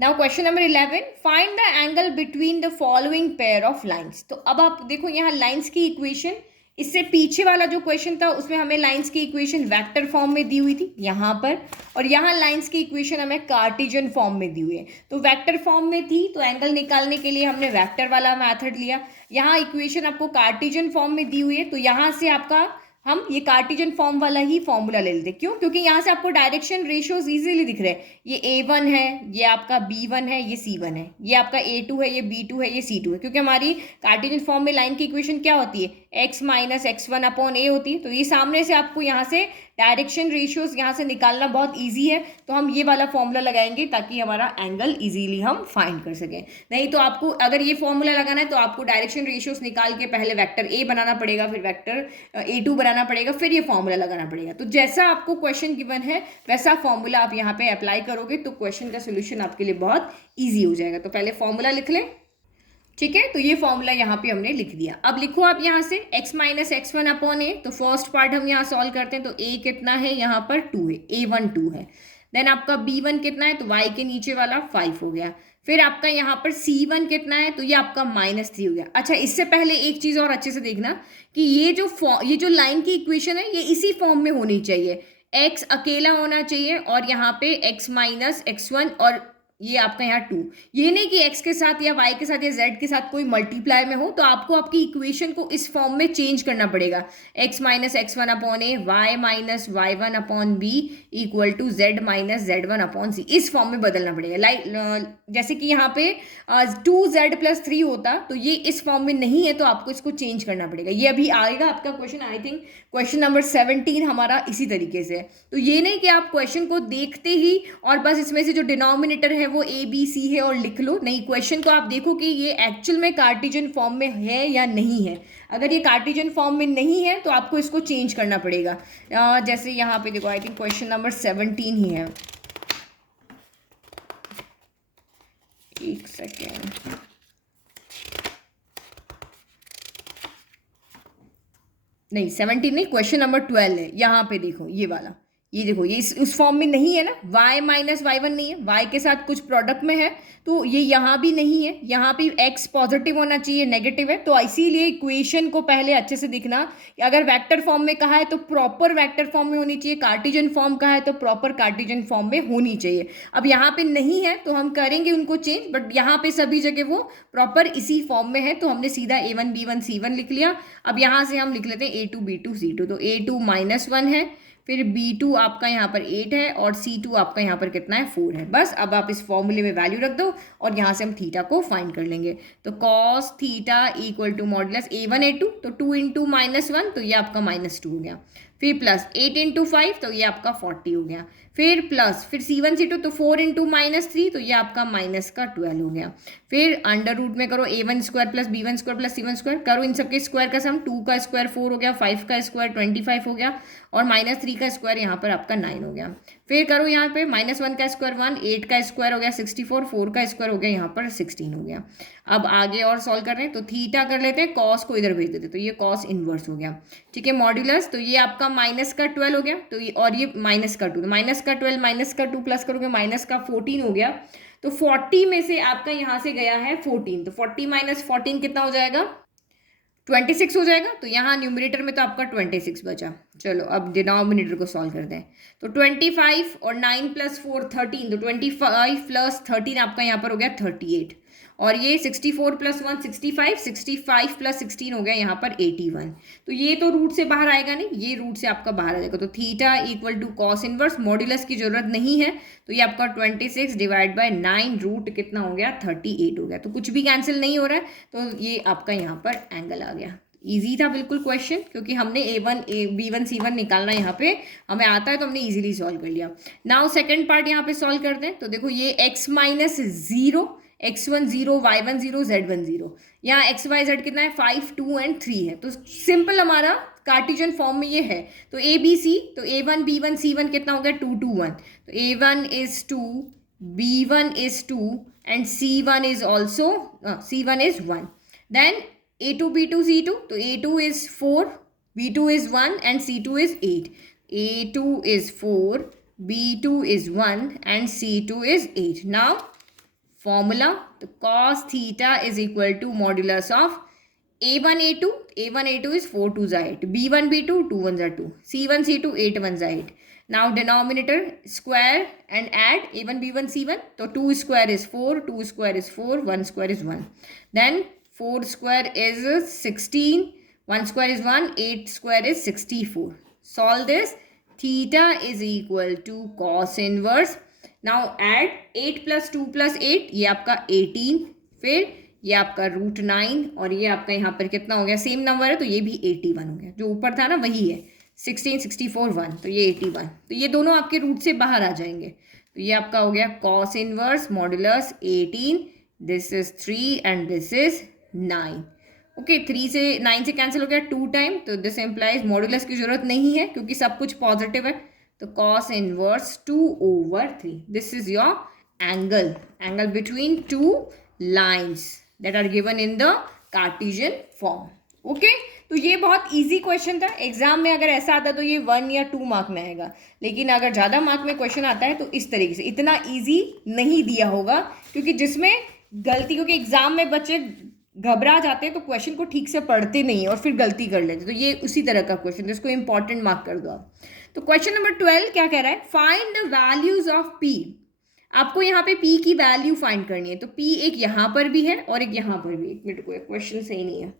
Now question number 11, find the angle between the following pair of lines. तो अब आप देखो यहाँ लाइन्स की इक्वेशन, इससे पीछे वाला जो क्वेश्चन था उसमें हमें लाइन्स की इक्वेशन वेक्टर फॉर्म में दी हुई थी यहाँ पर, और यहाँ लाइन्स की इक्वेशन हमें कार्टेशियन फॉर्म में दी हुई है. तो वेक्टर फॉर्म में थी तो एंगल निकालने के लिए हमने वेक्टर वाला मेथड लिया. यहाँ इक्वेशन आपको कार्टेशियन फॉर्म में दी हुई है, तो यहाँ से आपका हम ये कार्टेशियन फॉर्म वाला ही फॉर्मूला ले लेते हैं. क्यों, क्योंकि यहाँ से आपको डायरेक्शन रेशियोज इजीली दिख रहे हैं. ये A1 है, ये आपका B1 है, ये C1 है, ये आपका A2 है, ये B2 है, ये C2 है. क्योंकि हमारी कार्टेशियन फॉर्म में लाइन की इक्वेशन क्या होती है, x माइनस x1/a होती है. तो ये सामने से आपको यहाँ से डायरेक्शन रेशियोज यहाँ से निकालना बहुत ईजी है, तो हम ये वाला फॉर्मूला लगाएंगे ताकि हमारा एंगल इजीली हम फाइंड कर सकें. नहीं तो आपको अगर ये फॉर्मूला लगाना है तो आपको डायरेक्शन रेशियोज निकाल के पहले वेक्टर A बनाना पड़ेगा, फिर वेक्टर A2 बनाना पड़ेगा, फिर ये फॉर्मूला लगाना पड़ेगा. तो जैसा आपको क्वेश्चन गिवन है वैसा फॉर्मूला आप यहाँ पे अप्लाई करोगे तो क्वेश्चन का सोल्यूशन आपके लिए बहुत ईजी हो जाएगा. तो पहले फॉर्मूला लिख लें. ठीक है, तो ये फॉर्मूला यहाँ पे हमने लिख दिया. अब लिखो आप यहाँ से x माइनस x1/a. तो फर्स्ट पार्ट हम यहाँ सॉल्व करते हैं, तो a कितना है यहाँ पर 2 है, A1 2 है. देन आपका b1 कितना है, तो y के नीचे वाला 5 हो गया. फिर आपका यहाँ पर c1 कितना है, तो ये आपका -3 हो गया. अच्छा, इससे पहले एक चीज़ और अच्छे से देखना कि ये जो लाइन की इक्वेशन है ये इसी फॉर्म में होनी चाहिए. x अकेला होना चाहिए और यहाँ पे x माइनस x1 और ये आपका यहाँ 2। ये नहीं कि x के साथ या y के साथ या z के साथ कोई मल्टीप्लाई में हो, तो आपको आपकी इक्वेशन को इस फॉर्म में चेंज करना पड़ेगा। x minus x1 upon a, y minus y1 upon b equal to z minus z1 upon c, इस फॉर्म में बदलना पड़ेगा। जैसे कि यहाँ पे 2z प्लस 3 होता, तो ये इस फॉर्म में नहीं है, तो आपको इसको चेंज करना पड़ेगा। ये अभी आएगा आपका question, I think question number 17 हमारा इसी तरीके से है। तो ये नहीं कि आप क्वेश्चन को देखते ही और बस इसमें से जो डिनोमिनेटर है वो ए बी सी है और लिख लो, नहीं, क्वेश्चन को आप देखो कि ये एक्चुअल में कार्टेशियन फॉर्म में है या नहीं है। अगर ये कार्टेशियन फॉर्म में नहीं है तो आपको इसको चेंज करना पड़ेगा। जैसे यहाँ पे देखो, आई थिंक क्वेश्चन नंबर 17 ही है, एक सेकेंड, नहीं 17 नहीं, क्वेश्चन नंबर 12 है। यहाँ पे देखो ये वाला, ये देखो ये उस फॉर्म में नहीं है ना, y माइनस वाई1 नहीं है, y के साथ कुछ प्रोडक्ट में है, तो ये यहाँ भी नहीं है, यहाँ भी x पॉजिटिव होना चाहिए, नेगेटिव है। तो इसीलिए इक्वेशन को पहले अच्छे से दिखना, अगर वेक्टर फॉर्म में कहा है तो प्रॉपर वेक्टर फॉर्म में होनी चाहिए, कार्टेशियन फॉर्म कहा है तो प्रॉपर कार्टेशियन फॉर्म में होनी चाहिए। अब यहाँ पे नहीं है तो हम करेंगे उनको चेंज, बट यहाँ पे सभी जगह वो प्रॉपर इसी फॉर्म में है, तो हमने सीधा a1 b1 c1 लिख लिया। अब यहाँ से हम लिख लेते हैं a2 b2 c2, तो a2 माइनस 1 है, फिर b2 आपका यहाँ पर 8 है और c2 आपका यहाँ पर कितना है, 4 है। बस अब आप इस फॉर्मूले में वैल्यू रख दो और यहाँ से हम थीटा को फाइंड कर लेंगे। तो cos theta equal to modulus a1 a2, तो 2 इंटू माइनस 1, तो ये आपका -2 हो गया। फिर प्लस 8 इंटू 5, तो ये आपका 40 हो गया। फिर प्लस फिर c1 c2, तो 4 इंटू -3, तो ये आपका -12 हो गया। फिर अंडर रूट में करो a1 square plus b1 square plus c1 square, करो इन सबके स्क्वायर का सम, 2 का स्क्वायर 4 हो गया, 5 का स्क्वायर 25 हो गया और -3 का स्क्वायर यहाँ पर आपका 9 हो गया। फिर करो यहाँ पे -1 का स्क्वायर 1, 8 का स्क्वायर हो गया 64, 4 का स्क्वायर हो गया यहाँ पर 16 हो गया। अब आगे और सॉल्व कर रहे हैं, तो थीटा कर लेते हैं, कॉस को इधर भेज देते, तो ये कॉस इनवर्स हो गया। ठीक है, मॉड्यूलस, तो ये आपका -12 हो गया, तो ये और ये -2, तो -12 -2 प्लस करोगे -14 हो गया। तो 40 में से आपका यहाँ से गया है 14, तो 40 माइनस 14 कितना हो जाएगा, 26 हो जाएगा। तो यहाँ न्यूमरेटर में तो आपका 26 बचा। चलो अब डिनोमिनेटर को सॉल्व करते हैं, तो 25 और 9 प्लस 4 13, तो 25 प्लस 13 आपका यहाँ पर हो गया 38, और ये 64 प्लस 1 65, 65 प्लस 16 हो गया यहाँ पर 81। तो ये तो रूट से बाहर आएगा नहीं, ये रूट से आपका बाहर आ जाएगा। तो theta equal to cos inverse, modulus की जरूरत नहीं है, तो ये आपका 26 डिवाइड बाय 9 रूट कितना हो गया, 38 हो गया। तो कुछ भी कैंसिल नहीं हो रहा है, तो ये आपका यहाँ पर एंगल आ गया। इजी था बिल्कुल क्वेश्चन, क्योंकि हमने a1 b1 c1 निकालना यहाँ पे हमें आता है, तो हमने इजीली सॉल्व कर लिया। नाउ सेकंड पार्ट यहाँ पे सॉल्व करते हैं। तो देखो ये x minus 0, x1 0, y1 0, z1 0, यहाँ x y z कितना है 5 2 एंड 3 है। तो सिंपल हमारा कार्टेशियन फॉर्म में ये है। तो a b c, तो a1 b1 c1 कितना हो गया 2 2 1, तो a1 is 2, b1 is 2 and c1 is also c1 is 1. Then a2 b2 c2, तो a2 is 4, b2 is 1 and c2 is 8. a2 is 4, b2 is 1 and c2 is 8. Now formula, the cos theta is equal to modulus of a1 a2, a1 a2 is 4 2s are 8, b1 b2 2 1s are 2, c1 c2 8 1s are 8. Now denominator square and add a1 b1 c1, so 2 square is 4, 2 square is 4, 1 square is 1. Then 4 square is 16, 1 square is 1, 8 square is 64. Solve this, theta is equal to cos inverse. Now add 8 plus 2 plus 8, ये आपका 18, फिर ये आपका √9 और ये आपका यहाँ पर कितना हो गया, सेम नंबर है तो ये भी 81 हो गया, जो ऊपर था ना वही है, 16 64 1, तो ये 81, तो ये दोनों आपके रूट से बाहर आ जाएंगे। तो ये आपका हो गया cos inverse modulus 18, this is 3 and this is 9। Okay, 3 से 9 से कैंसिल हो गया 2 टाइम, तो दिस एम्प्लाइज मॉडुलस की जरूरत नहीं है क्योंकि सब कुछ पॉजिटिव है। तो cos inverse 2/3, this is your angle between two lines that are given in the Cartesian form. Okay, तो ये बहुत इजी क्वेश्चन था। एग्जाम में अगर ऐसा आता तो ये 1 या 2 मार्क में आएगा, लेकिन अगर ज़्यादा मार्क में क्वेश्चन आता है तो इस तरीके से, इतना इजी नहीं दिया होगा क्योंकि जिसमें गलती, क्योंकि एग्जाम में बच्चे घबरा जाते हैं तो क्वेश्चन को ठीक से पढ़ते नहीं और फिर गलती कर लेते, तो ये उसी तरह का क्वेश्चन, जिसको इंपॉर्टेंट मार्क कर दो आप। तो क्वेश्चन नंबर 12 क्या कह रहा है, find the values of p आपको यहाँ पे p की वैल्यू फाइंड करनी है, तो p एक यहाँ पर भी है और एक यहाँ पर भी। एक मिनट को, एक क्वेश्चन सही नहीं है,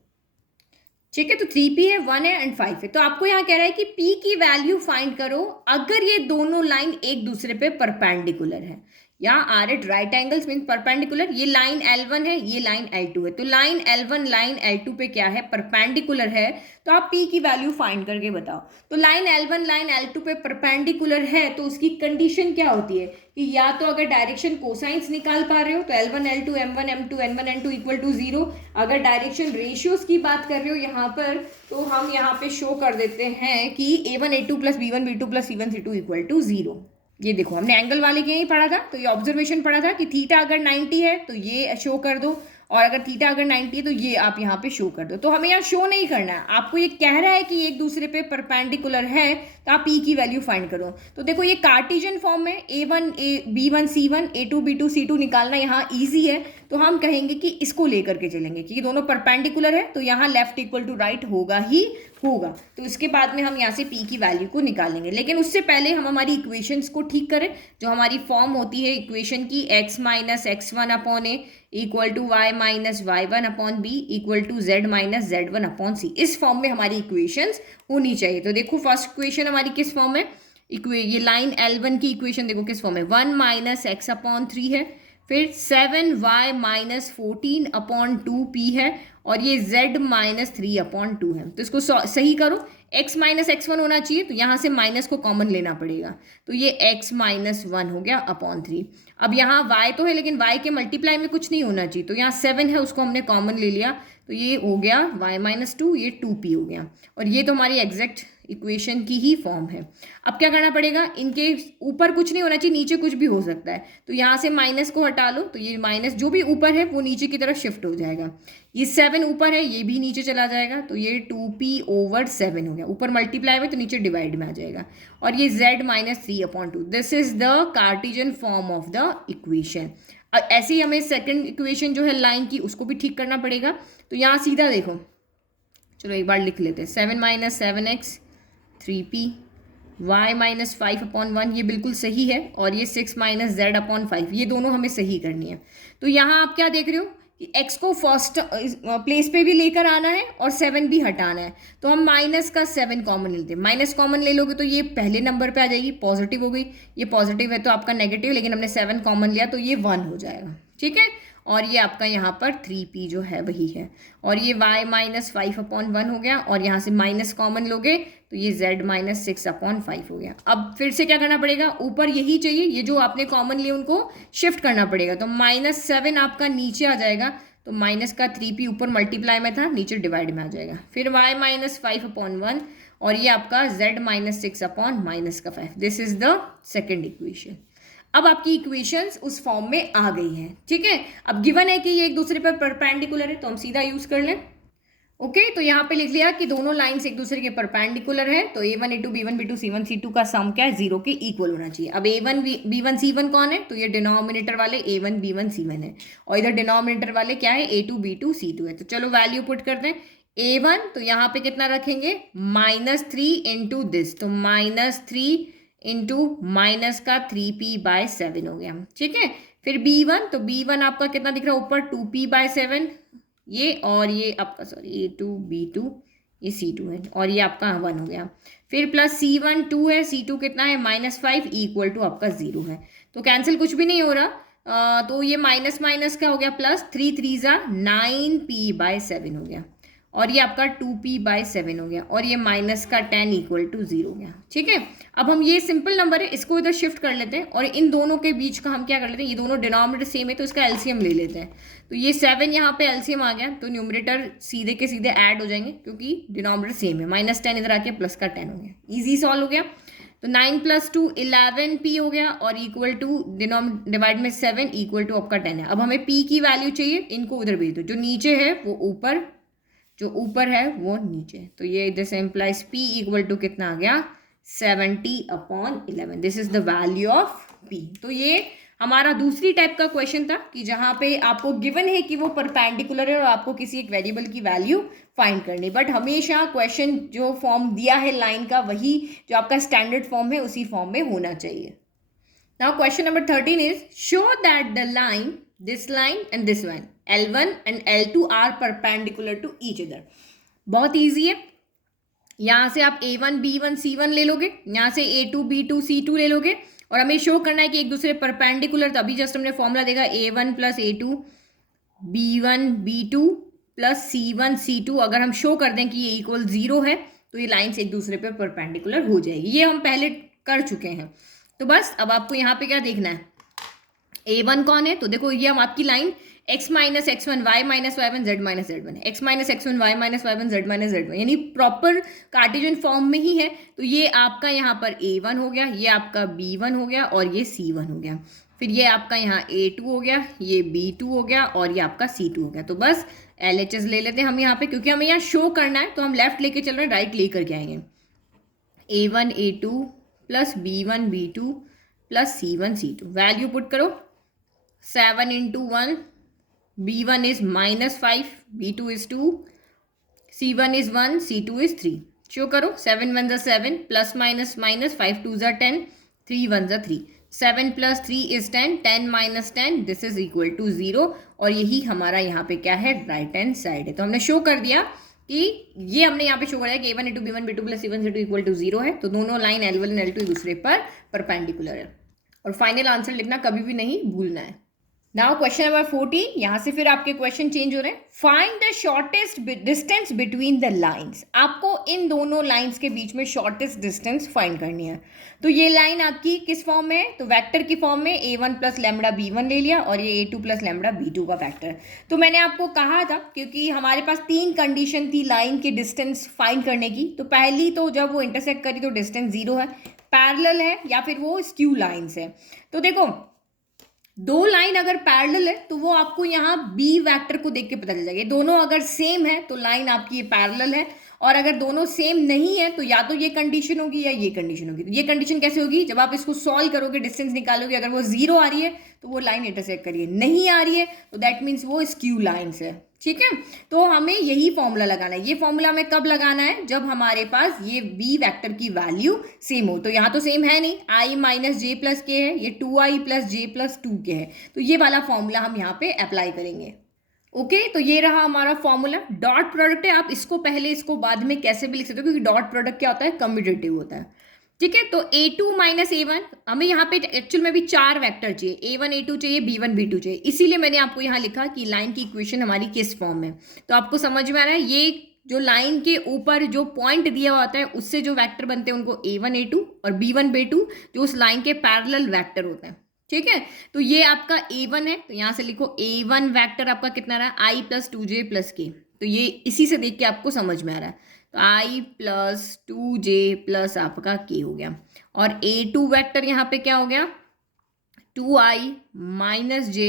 ठीक है। तो 3p है, 1 है एंड 5 है। तो आपको यहाँ कह रहा है कि p की वैल्यू फाइंड करो अगर ये दोनों लाइन एक दूसरे पे परपेंडिकुलर है, या are at right angles mean perpendicular. ये लाइन L1 है, ये लाइन L2 है। तो लाइन L1 लाइन L2 पे क्या है, परपेंडिकुलर है। तो आप p की वैल्यू फाइंड करके बताओ। तो लाइन L1 लाइन L2 पे परपेंडिकुलर है, तो उसकी कंडीशन क्या होती है कि या तो अगर डायरेक्शन कोसाइंस निकाल पा रहे हो तो L1 L2 M1 M2 N1 N2 equal to 0। अगर डायरेक्शन रेशियोज की बात कर रहे हो यहाँ पर, तो हम यहाँ पे शो कर देते हैं कि A1 A2 plus B1 B2 plus C1 C2 equal to 0। ये देखो, हमने एंगल वाले के यही पढ़ा था, तो ये ऑब्जर्वेशन पढ़ा था कि थीटा अगर 90 है तो ये शो कर दो, और अगर थीटा अगर 90 है तो ये आप यहाँ पे शो कर दो। तो हमें यहाँ शो नहीं करना है, आपको ये कह रहा है कि एक दूसरे पे परपेंडिकुलर है, तो आप p की वैल्यू फाइंड करो। तो देखो ये कार्टेशियन फॉर्म में A1 B1 C1 A2 B2 C2 निकालना यहाँ ईजी है, तो हम कहेंगे कि इसको लेकर के चलेंगे कि ये दोनों परपेंडिकुलर है, तो यहाँ लेफ्ट इक्वल टू राइट होगा ही होगा। तो इसके बाद में हम यहाँ से p की वैल्यू को निकालेंगे, लेकिन उससे पहले हम हमारी इक्वेशंस को ठीक करें। जो हमारी फॉर्म होती है इक्वेशन की, x minus x1 upon a equal to y minus y1 upon b equal to z minus z1 upon c, इस फॉर्म में हमारी इक्वेशंस होनी चाहिए। तो देखो फर्स्ट इक्वेशन हमारी किस फॉर्म है, ये लाइन L1 की इक्वेशन देखो किस फॉर्म है, 1 माइनस एक्स अपॉन 3 है, फिर 7y माइनस 14 अपॉन 2p है, और ये z माइनस 3 अपॉन 2 है। तो इसको सही करो, x माइनस x1 होना चाहिए, तो यहाँ से माइनस को कॉमन लेना पड़ेगा, तो ये x माइनस 1 हो गया अपॉन 3। अब यहाँ y तो है, लेकिन y के मल्टीप्लाई में कुछ नहीं होना चाहिए, तो यहाँ 7 है, उसको हमने कॉमन ले लिया, तो ये हो गया y माइनस 2, ये 2p हो गया, और ये तो हमारी एग्जैक्ट इक्वेशन की ही फॉर्म है। अब क्या करना पड़ेगा, इनके ऊपर कुछ नहीं होना चाहिए, नीचे कुछ भी हो सकता है, तो यहाँ से माइनस को हटा लो, तो ये माइनस जो भी ऊपर है वो नीचे की तरफ शिफ्ट हो जाएगा। ये 7 ऊपर है, ये भी नीचे चला जाएगा, तो ये 2p ओवर 7 हो गया, ऊपर मल्टीप्लाई में तो नीचे डिवाइड में आ जाएगा, और ये z minus 3 upon 2। This is the Cartesian form of the equation. ऐसे ही हमें सेकंड इक्वेशन जो है लाइन की, उसको भी ठीक करना पड़ेगा। तो यहाँ सीधा देखो, चलो एक बार लिख लेते हैं, 7 minus 7x 3p y minus 5 upon 1, ये बिल्कुल सही है, और ये 6 माइनस जेड अपॉन 5, ये दोनों हमें सही करनी है। तो यहाँ आप क्या देख रहे हो कि x को फर्स्ट प्लेस पे भी लेकर आना है और 7 भी हटाना है, तो हम माइनस का 7 कॉमन लेते हैं। माइनस कॉमन ले लोगे तो ये पहले नंबर पे आ जाएगी, पॉजिटिव हो गई, ये पॉजिटिव है तो आपका नेगेटिव, लेकिन हमने 7 कॉमन लिया तो ये 1 हो जाएगा, ठीक है। और ये आपका यहाँ पर 3p जो है वही है, और ये y माइनस 5 अपॉन 1 हो गया, और यहाँ से माइनस कॉमन लोगे तो ये z माइनस 6 अपॉन 5 हो गया। अब फिर से क्या करना पड़ेगा, ऊपर यही चाहिए, ये जो आपने कॉमन लिए उनको शिफ्ट करना पड़ेगा, तो माइनस 7 आपका नीचे आ जाएगा, तो माइनस का 3p ऊपर मल्टीप्लाई में था, नीचे डिवाइड में आ जाएगा, फिर y माइनस 5 अपॉन 1, और ये आपका z माइनस 6 अपॉन माइनस का 5। This is the second equation. अब आपकी इक्वेशंस उस फॉर्म में आ गई हैं, ठीक है। अब गिवन है कि ये एक दूसरे पर परपेंडिकुलर है, तो हम सीधा यूज कर लें। ओके, तो यहाँ पे लिख लिया कि दोनों लाइंस एक दूसरे के परपेंडिकुलर है, तो A1 A2 B1 B2 C1 C2 का सम क्या है, 0 के इक्वल होना चाहिए। अब A1 B1 C1 कौन है, तो ये डिनोमिनेटर वाले A1 B1 C1 है, और इधर डिनोमिनेटर वाले क्या है, A2 B2 C2 है। तो चलो वैल्यू पुट करते हैं। A1 तो यहाँ पे कितना रखेंगे, -3 इंटू दिस, तो -3 इंटू माइनस का 3p/7 हो गया, ठीक है। फिर B1, तो B1 आपका कितना दिख रहा है ऊपर, 2p/7 ये, और ये आपका सॉरी A2 B2 ये C2 है, और ये आपका 1 हो गया। फिर प्लस C1 2 है, C2 कितना है -5 इक्वल टू आपका 0 है, तो कैंसिल कुछ भी नहीं हो रहा, तो ये माइनस माइनस का हो गया प्लस, 3 3 जा 9p/7 हो गया, और ये आपका 2p/7 हो गया, और ये माइनस का 10 इक्वल टू 0 हो गया, ठीक है। अब हम ये सिंपल नंबर है, इसको इधर शिफ्ट कर लेते हैं, और इन दोनों के बीच का हम क्या कर लेते हैं, ये दोनों डिनोमिनेटर सेम है तो इसका एलसीएम ले लेते हैं। तो ये 7 यहाँ पे एलसीएम आ गया, तो न्यूमरेटर सीधे के सीधे ऐड हो जाएंगे, क्योंकि डिनोमिनेटर सेम है। -10 इधर आके प्लस का 10 हो गया, ईजी सॉल्व हो गया। तो 9 + 2 11p हो गया, और इक्वल टू डिवाइड में 7 इक्वल टू आपका 10 है। अब हमें p की वैल्यू चाहिए, इनको उधर भेज दो, जो नीचे है वो ऊपर, जो ऊपर है वो नीचे, तो ये this implies p equal to कितना आ गया, 70/11। This is the value of p। तो ये हमारा दूसरी टाइप का क्वेश्चन था कि जहाँ पे आपको गिवन है कि वो परपेंडिकुलर है और आपको किसी एक वेरिएबल की वैल्यू फाइंड करनी, बट हमेशा क्वेश्चन जो फॉर्म दिया है लाइन का, वही जो आपका स्टैंडर्ड फॉर्म है उसी फॉर्म में होना चाहिए। Now question number 13 is show that the line, this line and this line L1 and L2 are perpendicular to each other. बहुत easy है. यहाँ से आप A1 B1 C1 ले लोगे, यहाँ से A2 B2 C2 ले लोगे और हमें शो करना है कि एक दूसरे परपेंडिकुलर. तो अभी जस्ट हमने फॉर्मूला देखा A1 plus A2 B1 B2 plus C1 C2. अगर हम शो कर दें कि ये इक्वल 0 है तो ये लाइन्स एक दूसरे पे परपेंडिकुलर हो जाएगी. ये हम पहले कर चुके हैं. तो बस अब आपको यहाँ पे क्या देखना है, A1 कौन है. तो देखो ये हम आपकी line x minus x1 y minus y1 z minus z1, x minus x1 y minus y1 z minus z1, यानी प्रॉपर कार्टेशियन फॉर्म में ही है. तो ये आपका यहाँ पर A1 हो गया, ये आपका B1 हो गया और ये C1 हो गया. फिर ये आपका यहाँ A2 हो गया, ये B2 हो गया और ये आपका C2 हो गया. तो बस LHS ले लेते हैं हम यहाँ पे, क्योंकि हमें यहाँ शो करना है तो हम लेफ्ट लेके चल रहे हैं, राइट लेकर के आएंगे. A1 A2 plus B1 B2 plus C1 C2. Value put करो. 7 into 1, B1 is -5, B2 is 2, C1 is 1, C2 is 3. Show करो. 7 1 जा 7, प्लस माइनस माइनस, 5 2 जा 10, 3 1 जा 3. 7 plus 3 is 10, 10 minus 10, this is equal to 0. और यही हमारा यहाँ पे क्या है, राइट हैंड साइड है. तो हमने शो कर दिया कि ये हमने यहाँ पे शो कर दिया कि A1 into B1 B2 plus C1 C2 equal to 0 है. तो दोनों लाइन L1 और L2 एक दूसरे पर परपेंडिकुलर है. और फाइनल आंसर लिखना कभी भी नहीं भूलना है. Now question number 14. यहाँ से फिर आपके क्वेश्चन चेंज हो रहे हैं. Find the shortest distance between the lines. आपको इन दोनों लाइंस के बीच में शॉर्टेस्ट डिस्टेंस फाइंड करनी है. तो ये लाइन आपकी किस फॉर्म में है, तो वेक्टर की फॉर्म में A1 प्लस लैम्बडा B1 ले लिया और ये A2 प्लस लैम्बडा B2 का वेक्टर. तो मैंने आपको कहा था, क्योंकि हमारे पास 3 कंडीशन थी लाइन के डिस्टेंस फाइंड करने की. तो पहली तो जब वो इंटरसेक्ट करी तो डिस्टेंस 0 है, पैरेलल है या फिर वो स्क्यू लाइन्स है. तो देखो दो लाइन अगर पैरेलल है तो वो आपको यहाँ बी वेक्टर को देख के पता चल जाएगा. दोनों अगर सेम है तो लाइन आपकी ये पैरेलल है, और अगर दोनों सेम नहीं है तो या तो ये कंडीशन होगी या ये कंडीशन होगी. तो ये कंडीशन कैसे होगी, जब आप इसको सॉल्व करोगे, डिस्टेंस निकालोगे, अगर वो 0 आ रही है तो वो लाइन इंटरसेक्ट करिए, नहीं आ रही है तो दैट मीन्स वो स्क्यू लाइन्स है. ठीक है. तो हमें यही फॉर्मूला लगाना है. ये फॉर्मूला हमें कब लगाना है, जब हमारे पास ये बी वेक्टर की वैल्यू सेम हो. तो यहाँ तो सेम है नहीं, i माइनस जे प्लस के है, ये 2i प्लस जे प्लस 2 के है. तो ये वाला फॉर्मूला हम यहाँ पे अप्लाई करेंगे. ओके. तो ये रहा हमारा फॉर्मूला. डॉट प्रोडक्ट है, आप इसको पहले इसको बाद में कैसे भी लिख सकते हो, क्योंकि डॉट प्रोडक्ट क्या होता है, कम्यूटेटिव होता है. ठीक है. तो A2 माइनस A1, हमें यहाँ पे एक्चुअल में भी 4 वेक्टर चाहिए. A1 A2 चाहिए, B1 B2 चाहिए. इसीलिए मैंने आपको यहाँ लिखा कि लाइन की इक्वेशन हमारी किस फॉर्म में. तो आपको समझ में आ रहा है, ये जो लाइन के ऊपर जो पॉइंट दिया हुआ होता है उससे जो वेक्टर बनते हैं उनको A1 A2 और B1 B2 जो उस लाइन के पैरेलल वेक्टर होते हैं. ठीक है. तो ये आपका A1 है, तो यहाँ से लिखो A1 वेक्टर आपका कितना रहा, i plus 2j plus k. तो ये इसी से देख के आपको समझ में आ रहा है. तो i प्लस 2j प्लस आपका k हो गया. और A2 वेक्टर यहाँ पे क्या हो गया, 2i माइनस j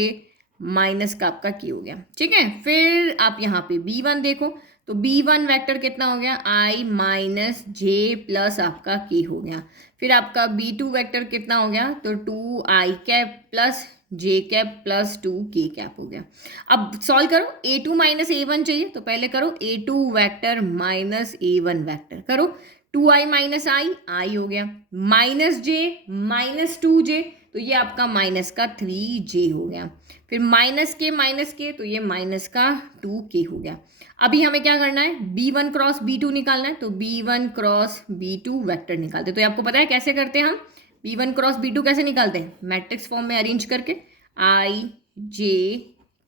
माइनस का आपका k हो गया. ठीक है. फिर आप यहाँ पे B1 देखो, तो B1 वेक्टर कितना हो गया, i माइनस j प्लस आपका k हो गया. फिर आपका B2 वेक्टर कितना हो गया, तो 2i cap plus j cap plus 2k cap हो गया. अब सॉल्व करो. A2 माइनस A1 चाहिए, तो पहले करो A2 vector minus A1 vector करो. 2i माइनस i हो गया, माइनस j माइनस 2j, तो ये आपका माइनस का 3j हो गया. फिर माइनस के, तो ये माइनस का 2k हो गया. अभी हमें क्या करना है, B1 क्रॉस B2 निकालना है. तो B1 क्रॉस B2 वेक्टर निकालते हैं. तो आपको पता है कैसे करते हैं हम, B1 क्रॉस B2 कैसे निकालते हैं, मैट्रिक्स फॉर्म में अरेंज करके i j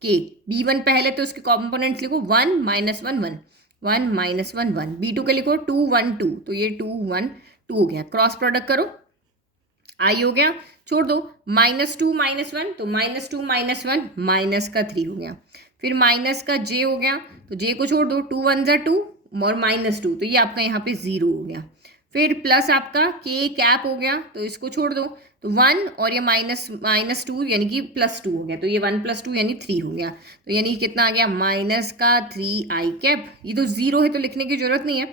k. B1 पहले तो उसके कॉम्पोनेंट्स लिखो, 1 माइनस 1 1, 1 माइनस 1 1. B2 के लिखो 2 1 2, तो ये 2 1 2 हो गया. क्रॉस प्रोडक्ट करो, i हो गया, छोड़ दो. माइनस 2 माइनस 1, तो माइनस 2 माइनस 1 माइनस का 3 हो गया. फिर माइनस का j हो गया, तो j को छोड़ दो, 2 1 2 और माइनस 2, तो ये आपका यहाँ पे 0 हो गया. फिर प्लस आपका k कैप हो गया, तो इसको छोड़ दो, तो 1 और ये माइनस 2 यानी कि प्लस 2 हो गया. तो ये 1 प्लस 2 यानी 3 हो गया. तो यानी कितना आ गया, माइनस का 3i कैप. ये तो 0 है तो लिखने की जरूरत नहीं है,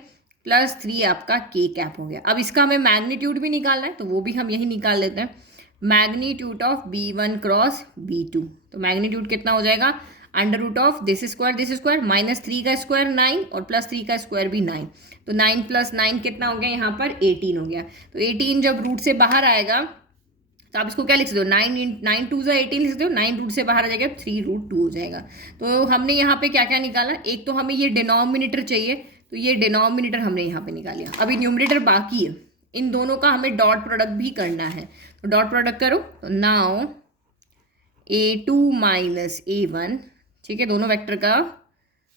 प्लस 3 आपका k कैप हो गया. अब इसका हमें मैग्नीट्यूड भी निकालना है, तो वो भी हम यही निकाल लेते हैं. Magnitude of B1 cross B2, तो मैग्नीट्यूड कितना हो जाएगा, under root of this square minus 3 का स्क्वायर 9 और प्लस 3 का स्क्वायर भी 9. तो 9 प्लस 9 कितना हो गया, यहाँ पर 18 हो गया. तो 18 जब रूट से बाहर आएगा तो आप इसको क्या लिख सकते हो, 9 टू 18 लिख सकते हो, 9 रूट से बाहर आ जाएगा, 3√2 हो जाएगा। तो हमने यहाँ पे क्या क्या निकाला, एक तो हमें ये डिनोमिनेटर चाहिए, तो ये डिनोमिनेटर हमने यहाँ पे निकाल लिया। अभी न्यूमरेटर बाकी है, इन दोनों का हमें डॉट प्रोडक्ट भी करना है, तो डॉट प्रोडक्ट करो। तो नाउ A2 माइनस A1, ठीक है, दोनों वेक्टर का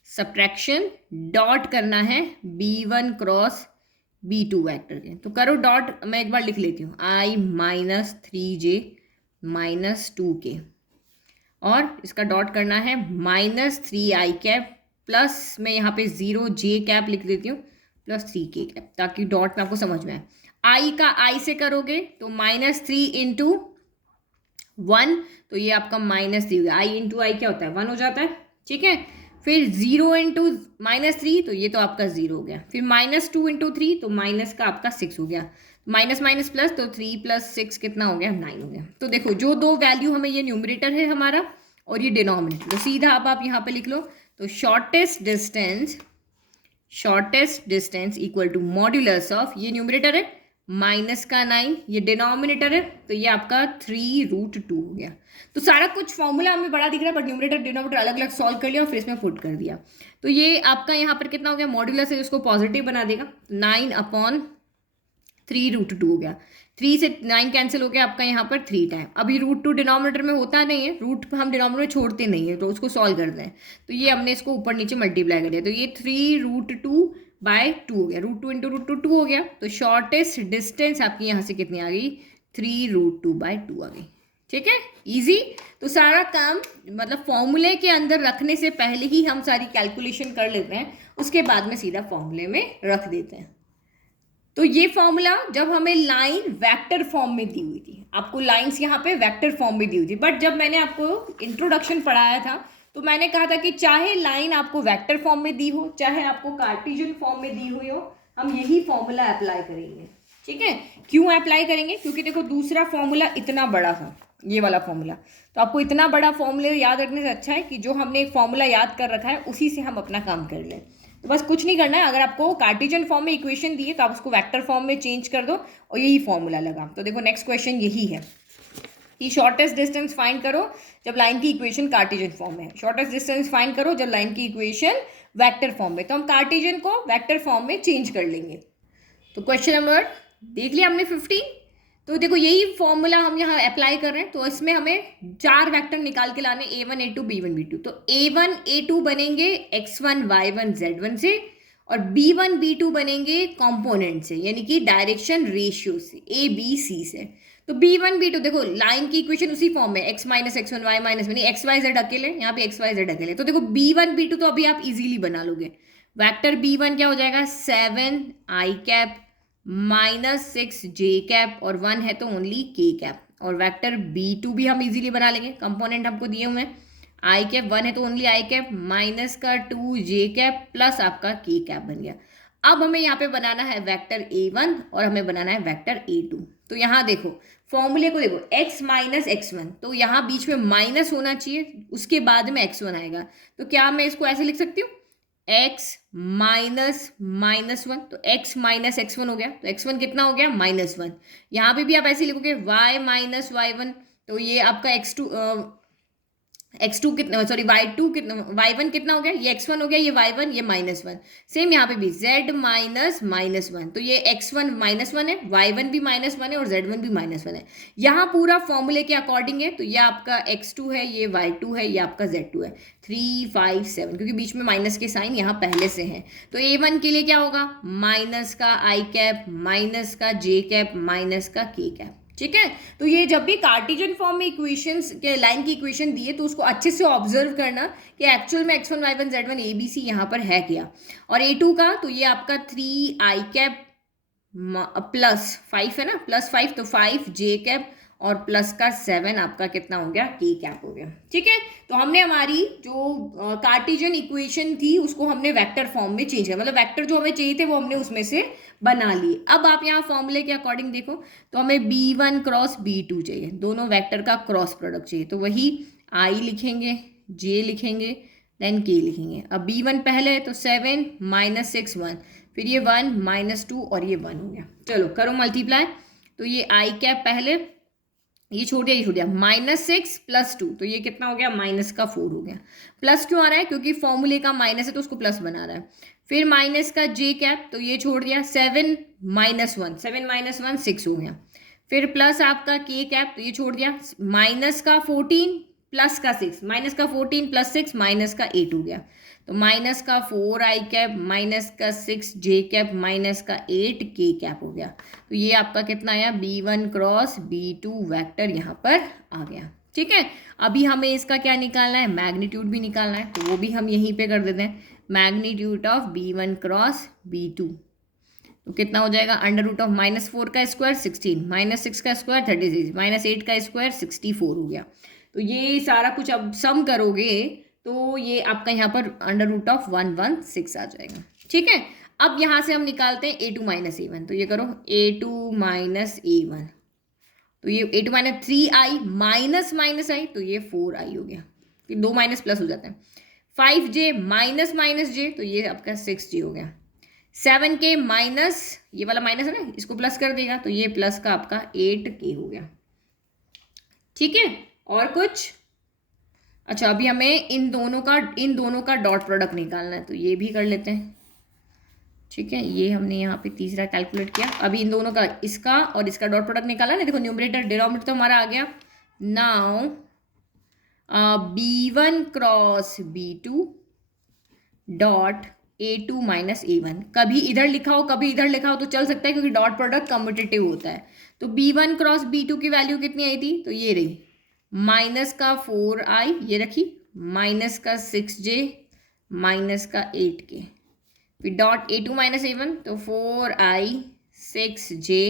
सब्ट्रैक्शन, डॉट करना है B1 क्रॉस B2 वेक्टर के। तो करो डॉट, मैं एक बार लिख लेती हूँ, I minus 3J minus 2K, और इसका डॉट करना है -3i कैप प्लस, मैं यहाँ पे 0j कैप लिख देती हूँ, प्लस 3k कैप, ताकि डॉट में आपको समझ में आए। आई का आई से करोगे तो -3 इंटू 1, तो ये आपका -3 हो गया, आई इंटू आई क्या होता है 1 हो जाता है, ठीक है। फिर 0 इंटू -3, तो ये तो आपका 0 हो गया। फिर -2 इंटू 3, तो माइनस का आपका 6 हो गया, माइनस माइनस प्लस, तो 3 + 6 कितना हो गया, 9 हो गया। तो देखो जो दो वैल्यू हमें, ये न्यूमरेटर है हमारा और ये डिनोमिनेटर, तो सीधा आप यहाँ पे लिख लो। तो shortest distance equal to modulus of, ये न्यूमरेटर है माइनस का 9, ये डिनोमिनेटर है, तो ये आपका 3√2 हो गया। तो सारा कुछ फॉर्मूला हमें बड़ा दिख रहा है, बट न्यूमरेटर डिनोमिनेटर अलग अलग सॉल्व कर लिया और फिर इसमें पुट कर दिया। तो ये आपका यहाँ पर कितना हो गया, मॉड्यूलस है उसको पॉजिटिव बना देगा, 9/3√2 हो गया। 3 से 9 कैंसिल हो गया आपका यहाँ पर 3 टाइम। अभी √2 डिनोमिनेटर में होता नहीं है, रूट हम डिनोमिनेटर छोड़ते नहीं है, तो उसको सॉल्व करते हैं। तो ये हमने इसको ऊपर नीचे मल्टीप्लाई कर दिया, तो ये 3√2/2 हो गया, √2 इंटू √2 2 हो गया। तो शॉर्टेस्ट डिस्टेंस आपकी यहाँ से कितनी आ गई, 3√2/2 आ गई, ठीक है, इजी। तो सारा काम मतलब फॉर्मूले के अंदर रखने से पहले ही हम सारी कैलकुलेशन कर लेते हैं, उसके बाद में सीधा फॉर्मूले में रख देते हैं। तो ये फॉर्मूला जब हमें लाइन वेक्टर फॉर्म में दी हुई थी, आपको लाइंस यहाँ पे वेक्टर फॉर्म में दी हुई थी, बट जब मैंने आपको इंट्रोडक्शन पढ़ाया था तो मैंने कहा था कि चाहे लाइन आपको वेक्टर फॉर्म में दी हो, चाहे आपको कार्टेशियन फॉर्म में दी हुई हो, हम यही फॉर्मूला अप्लाई करेंगे, ठीक है। क्यों अप्लाई करेंगे, क्योंकि देखो दूसरा फॉर्मूला इतना बड़ा था, ये वाला फॉर्मूला, तो आपको इतना बड़ा फॉर्मूला याद रखने से अच्छा है कि जो हमने एक फॉर्मूला याद कर रखा है उसी से हम अपना काम कर लें। तो बस कुछ नहीं करना है, अगर आपको कार्टेशियन फॉर्म में इक्वेशन दी है तो आप उसको वेक्टर फॉर्म में चेंज कर दो और यही फॉर्मूला लगा। तो देखो नेक्स्ट क्वेश्चन यही है कि शॉर्टेस्ट डिस्टेंस फाइंड करो जब लाइन की इक्वेशन कार्टेशियन फॉर्म में है, शॉर्टेस्ट डिस्टेंस फाइंड करो जब लाइन की इक्वेशन वेक्टर फॉर्म में। तो हम कार्टेशियन को वेक्टर फॉर्म में चेंज कर लेंगे। तो क्वेश्चन नंबर देख लिया हमने 15। तो देखो यही फॉर्मूला हम यहाँ अप्लाई कर रहे हैं, तो इसमें हमें 4 वेक्टर निकाल के लाने, A1 A2 B1 B2। तो A1 A2 बनेंगे x1 y1 z1 से, और B1 B2 बनेंगे कंपोनेंट से, यानी कि डायरेक्शन रेशियो से, A B C से। तो B1 B2 देखो लाइन की इक्वेशन उसी फॉर्म में, x minus x1 y minus x y z अकेले, यहाँ पे x y z अकेले। तो देखो B1 B2 तो अभी आप इजीली बना लोगे। वेक्टर B1 क्या हो जाएगा, 7i कैप -6j कैप, और 1 है तो ओनली k कैप। और वेक्टर B2 भी हम इजीली बना लेंगे, कंपोनेंट हमको दिए हुए हैं, i कैप 1 है तो only i cap -2j cap plus आपका k कैप बन गया। अब हमें यहाँ पे बनाना है वेक्टर A1 और हमें बनाना है वेक्टर A2। तो यहाँ देखो फॉर्मूले को देखो, x माइनस x1, तो यहाँ बीच में माइनस होना चाहिए, उसके बाद में x1 आएगा। तो क्या मैं इसको ऐसे लिख सकती हूँ, x -1, तो x माइनस x1 हो गया, तो x1 कितना हो गया, -1। यहाँ पे भी आप ऐसे लिखोगे y माइनस y1, तो ये आपका x2 कितना, सॉरी y2 कितना, y1 कितना हो गया, ये x1 हो गया, ये y1, ये -1। सेम यहाँ पे भी z माइनस -1, तो ये x1 -1 है, y1 भी -1 है और z1 भी -1 है। यहाँ पूरा फॉर्मूले के अकॉर्डिंग है, तो ये आपका x2 है, ये y2 है, ये आपका z2 है। 3 5 7, क्योंकि बीच में माइनस के साइन यहाँ पहले से हैं। तो A1 के लिए क्या होगा, माइनस का i कैप माइनस का j कैप माइनस का k कैप, ठीक है। तो ये जब भी कार्टेशियन फॉर्म में इक्वेशंस के लाइन की इक्वेशन दी है तो उसको अच्छे से ऑब्जर्व करना कि एक्चुअल में x1 y1 z1 ABC यहाँ पर है क्या। और A2 का तो ये आपका 3i कैप प्लस 5 है ना, +5, तो 5j कैप और प्लस का 7 आपका कितना हो गया, k कैप हो गया, ठीक है। तो हमने हमारी जो कार्टेशियन इक्वेशन थी उसको हमने वेक्टर फॉर्म में चेंज किया, मतलब वेक्टर जो हमें चाहिए थे वो हमने उसमें से बना लिए। अब आप यहाँ फॉर्मूले के अकॉर्डिंग देखो, तो हमें B1 क्रॉस B2 चाहिए, दोनों वेक्टर का क्रॉस प्रोडक्ट चाहिए, तो वही I लिखेंगे, J लिखेंगे, देन K लिखेंगे। अब B1 पहले है तो 7 -6 1, फिर ये 1 -2 और ये 1 हो गया। चलो करो मल्टीप्लाई, तो ये I कैप पहले ये छोड़ दिया, ये छोड़ दिया, -6 + 2, तो ये कितना हो गया, -4 हो गया। प्लस क्यों आ रहा है, क्योंकि फॉर्मूले का माइनस है तो उसको प्लस बना रहा है। फिर माइनस का जे कैप, तो ये छोड़ दिया, 7 - 1, 7 - 1 6 हो गया। फिर प्लस आपका के कैप, तो ये छोड़ दिया, माइनस का 14 प्लस का 6, माइनस का 14 + 6 माइनस का 8 हो गया। तो माइनस का 4 आई कैप, माइनस का 6 जे कैप, माइनस का 8 के कैप हो गया। तो ये आपका कितना आया, B1 क्रॉस B2 वेक्टर यहाँ पर आ गया। ठीक है, अभी हमें इसका क्या निकालना है, मैग्नीट्यूड भी निकालना है, तो वो भी हम यहीं पे कर देते हैं। Magnitude of B1 cross B2 तो कितना हो जाएगा, √-4 का स्क्वायर 16, -6 का स्क्वायर 36, -8 का स्क्वायर 64 हो गया। तो ये सारा कुछ अब सम करोगे तो ये आपका यहाँ पर √116 आ जाएगा। ठीक है, अब यहाँ से हम निकालते हैं A2 - A1, तो ये करो A2 - A1, तो ये A2 - 3i माइनस माइनस आई, तो ये 4i हो गया। फिर 2 माइनस प्लस हो जाता है। 5j माइनस माइनस j, तो ये आपका 6j हो गया। 7k माइनस, ये वाला माइनस है ना, इसको प्लस कर देगा, तो ये प्लस का आपका 8k हो गया। ठीक है, और कुछ? अच्छा, अभी हमें इन दोनों का डॉट प्रोडक्ट निकालना है, तो ये भी कर लेते हैं। ठीक है, ये हमने यहाँ पे तीसरा कैलकुलेट किया। अभी इन दोनों का, इसका और इसका डॉट प्रोडक्ट निकाला ना, देखो न्यूमरेटर डिनोमिनेटर तो हमारा आ गया। Now B1 cross B2 dot A2 - A1, कभी इधर लिखा हो कभी इधर लिखा हो तो चल सकता है, क्योंकि डॉट प्रोडक्ट कम्यूटेटिव होता है। तो B1 क्रॉस B2 की वैल्यू कितनी आई थी, तो ये रही, माइनस का 4i, ये रखी, माइनस का 6j, माइनस का 8k, फिर डॉट A2 - A1, तो 4i 6j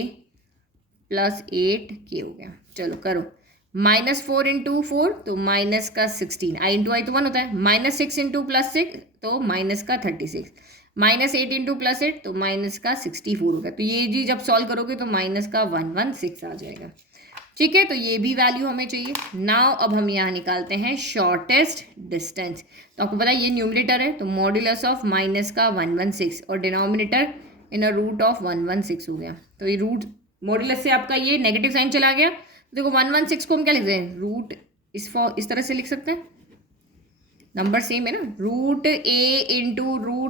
+ 8k हो गया। चलो करो, -4 × 4 तो माइनस का 16, i × i तो 1 होता है, -6 × +6 तो माइनस का 36, -8 × +8 तो माइनस का 64 हो गया। तो ये जी जब सॉल्व करोगे तो माइनस का 116 आ जाएगा। ठीक है, तो ये भी वैल्यू हमें चाहिए। नाउ अब हम यहाँ निकालते हैं शॉर्टेस्ट डिस्टेंस। तो आपको पता है ये न्यूमरेटर है, तो मॉड्यूलस ऑफ माइनस का 116 और डिनोमिनेटर इन √116 हो गया। तो ये रूट मॉड्यूलस से आपका ये नेगेटिव साइन चला गया। देखो 116 को हम क्या लिख रहे हैं, रूट इस तरह से लिख सकते हैं, नंबर सेम है ना, √a ×